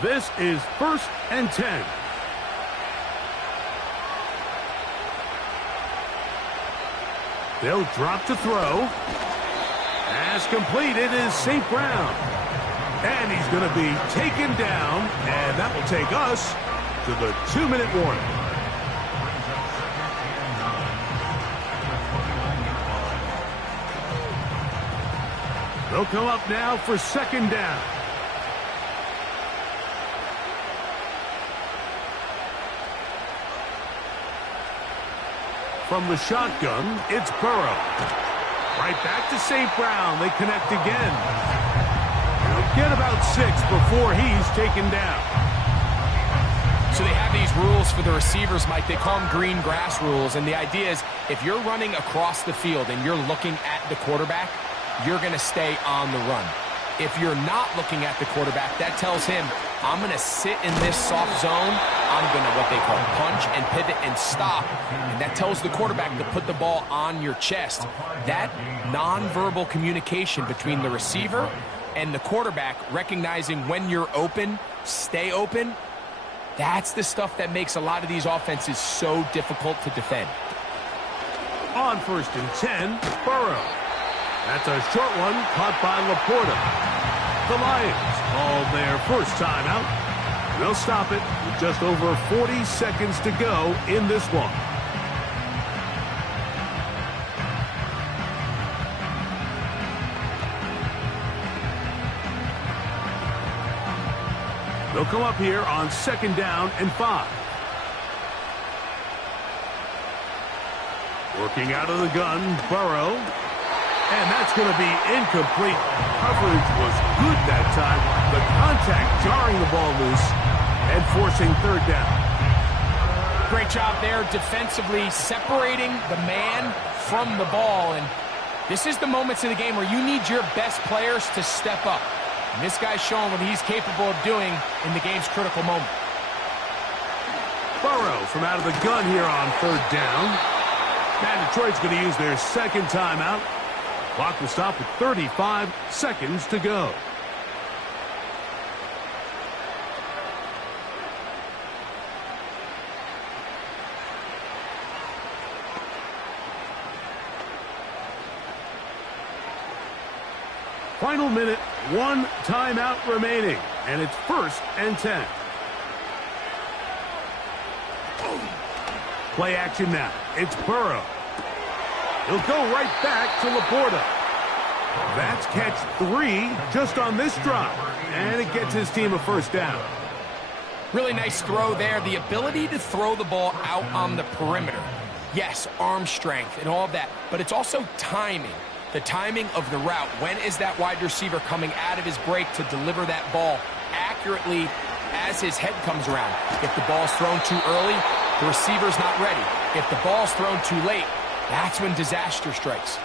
This is 1st and 10. They'll drop to throw. Pass completed is St. Brown. And he's going to be taken down, and that will take us to the 2-minute warning. They'll come up now for 2nd down. From the shotgun, it's Burrow. Right back to St. Brown. They connect again. They'll get about 6 before he's taken down. So they have these rules for the receivers, Mike. They call them green grass rules. And the idea is if you're running across the field and you're looking at the quarterback, you're going to stay on the run. If you're not looking at the quarterback, that tells him, I'm going to sit in this soft zone. I'm going to, what they call, punch and pivot and stop. And that tells the quarterback to put the ball on your chest. That nonverbal communication between the receiver and the quarterback, recognizing when you're open, stay open, that's the stuff that makes a lot of these offenses so difficult to defend. On 1st and 10, Burrow. That's a short one caught by Laporta. The Lions call their first timeout. They'll stop it with just over 40 seconds to go in this one. They'll come up here on 2nd down and 5. Working out of the gun, Burrow. And that's going to be incomplete. Coverage was good that time. The contact jarring the ball loose and forcing 3rd down. Great job there defensively, separating the man from the ball. And this is the moments in the game where you need your best players to step up. And this guy's showing what he's capable of doing in the game's critical moment. Burrow from out of the gun here on 3rd down. And Detroit's going to use their 2nd timeout. Clock will stop with 35 seconds to go. Final minute, 1 timeout remaining, and it's 1st and 10. Play action now. It's Burrow. He'll go right back to Laporta. That's catch 3 just on this drive, and it gets his team a 1st down. Really nice throw there. The ability to throw the ball out on the perimeter. Yes, arm strength and all of that, but it's also timing. The timing of the route. When is that wide receiver coming out of his break to deliver that ball accurately as his head comes around? If the ball's thrown too early, the receiver's not ready. If the ball's thrown too late, that's when disaster strikes.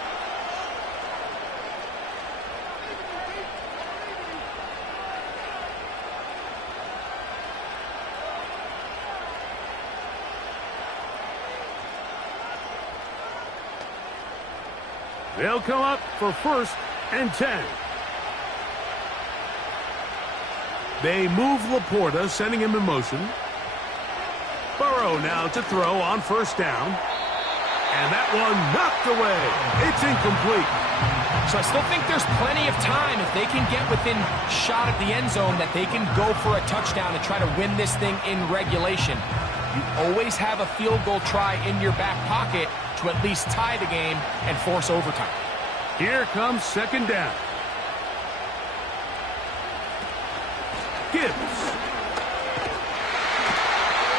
They'll come up for 1st and 10. They move Laporta, sending him in motion. Burrow now to throw on 1st down. And that one knocked away. It's incomplete. So I still think there's plenty of time if they can get within shot of the end zone that they can go for a touchdown and try to win this thing in regulation. You always have a field goal try in your back pocket to at least tie the game and force overtime. Here comes 2nd down. Gibbs.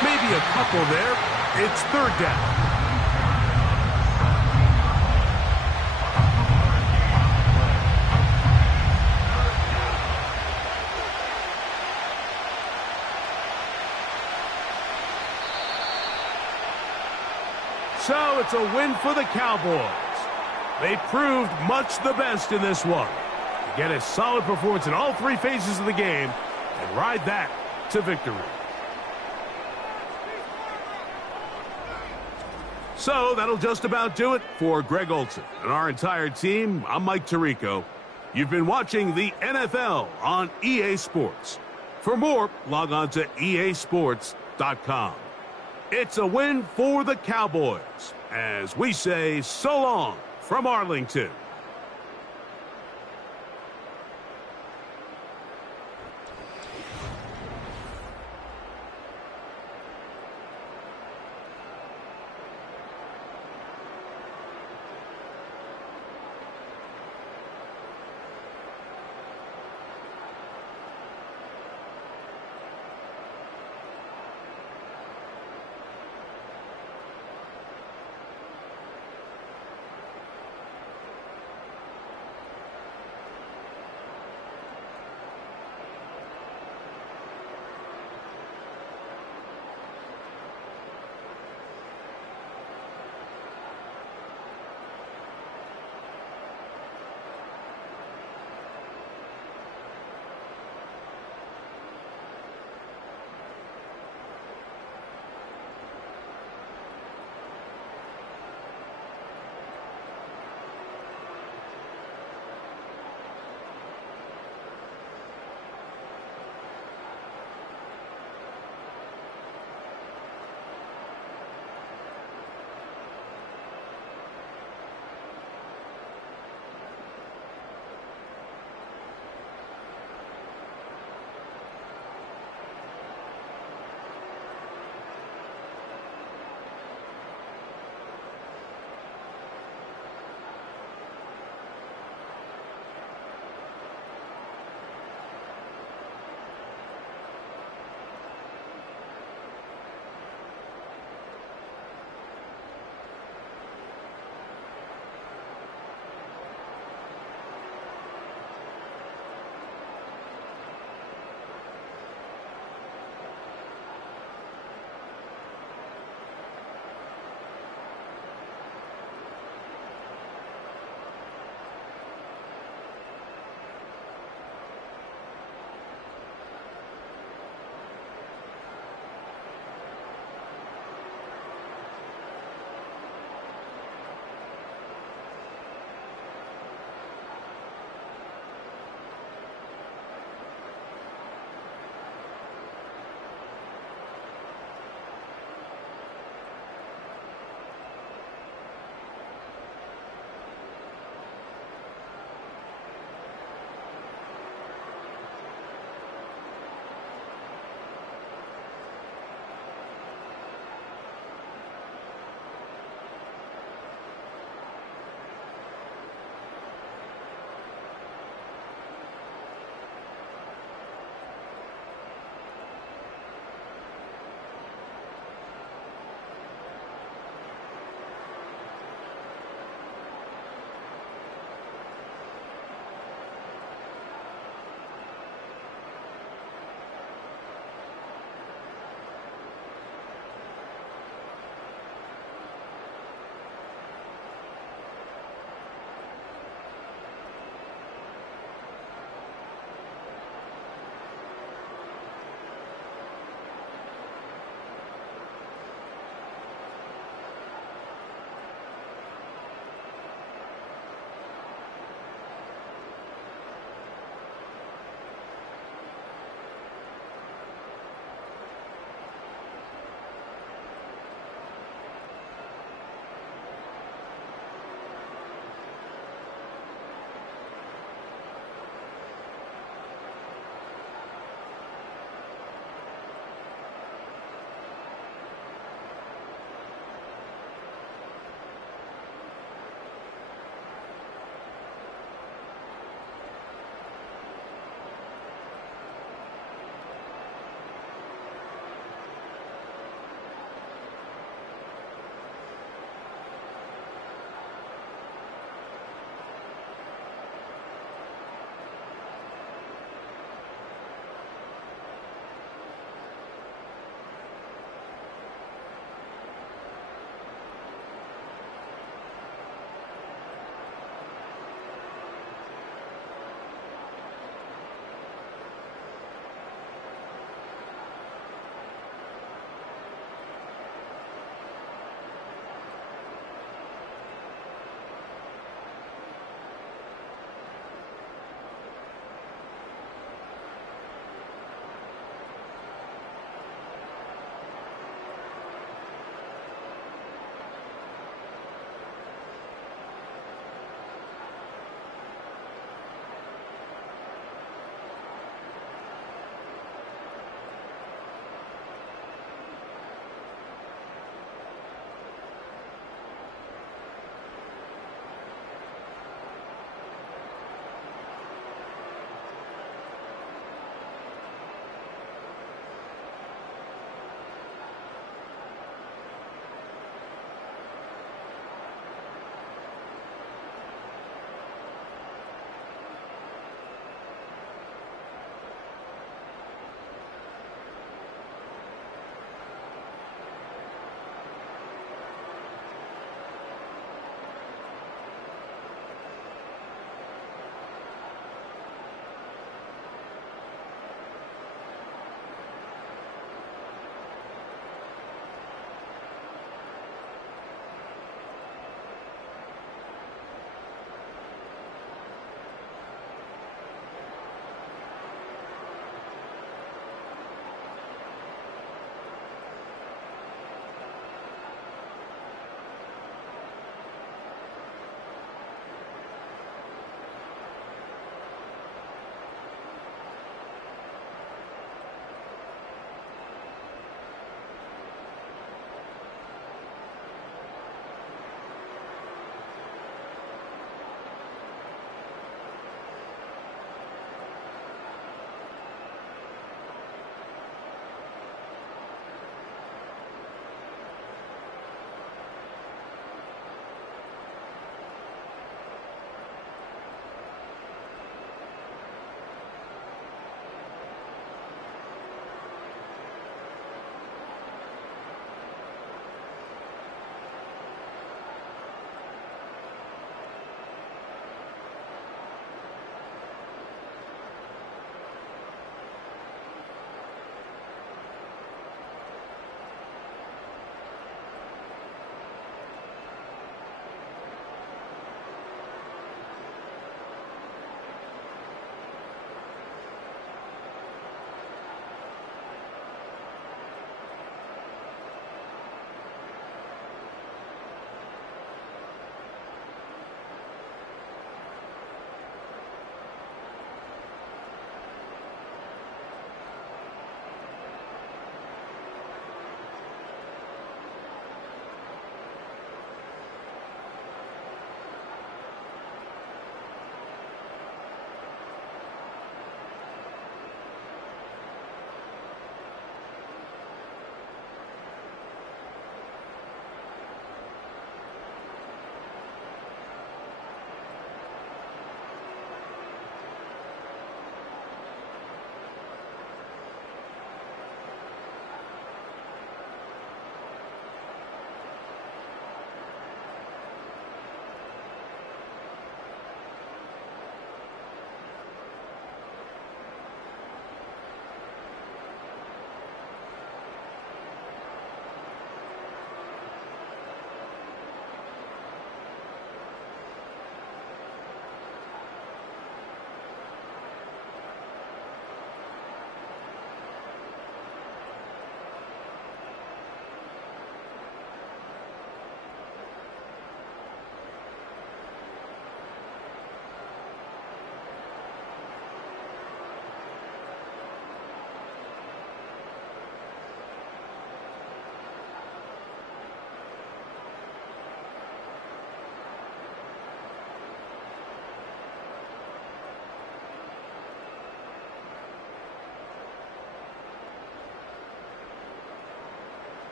Maybe a couple there. It's 3rd down. So it's a win for the Cowboys. They proved much the best in this one. Get a solid performance in all three phases of the game and ride that to victory. So that'll just about do it for Greg Olsen and our entire team. I'm Mike Tirico. You've been watching the NFL on EA Sports. For more, log on to easports.com. It's a win for the Cowboys as we say so long from Arlington.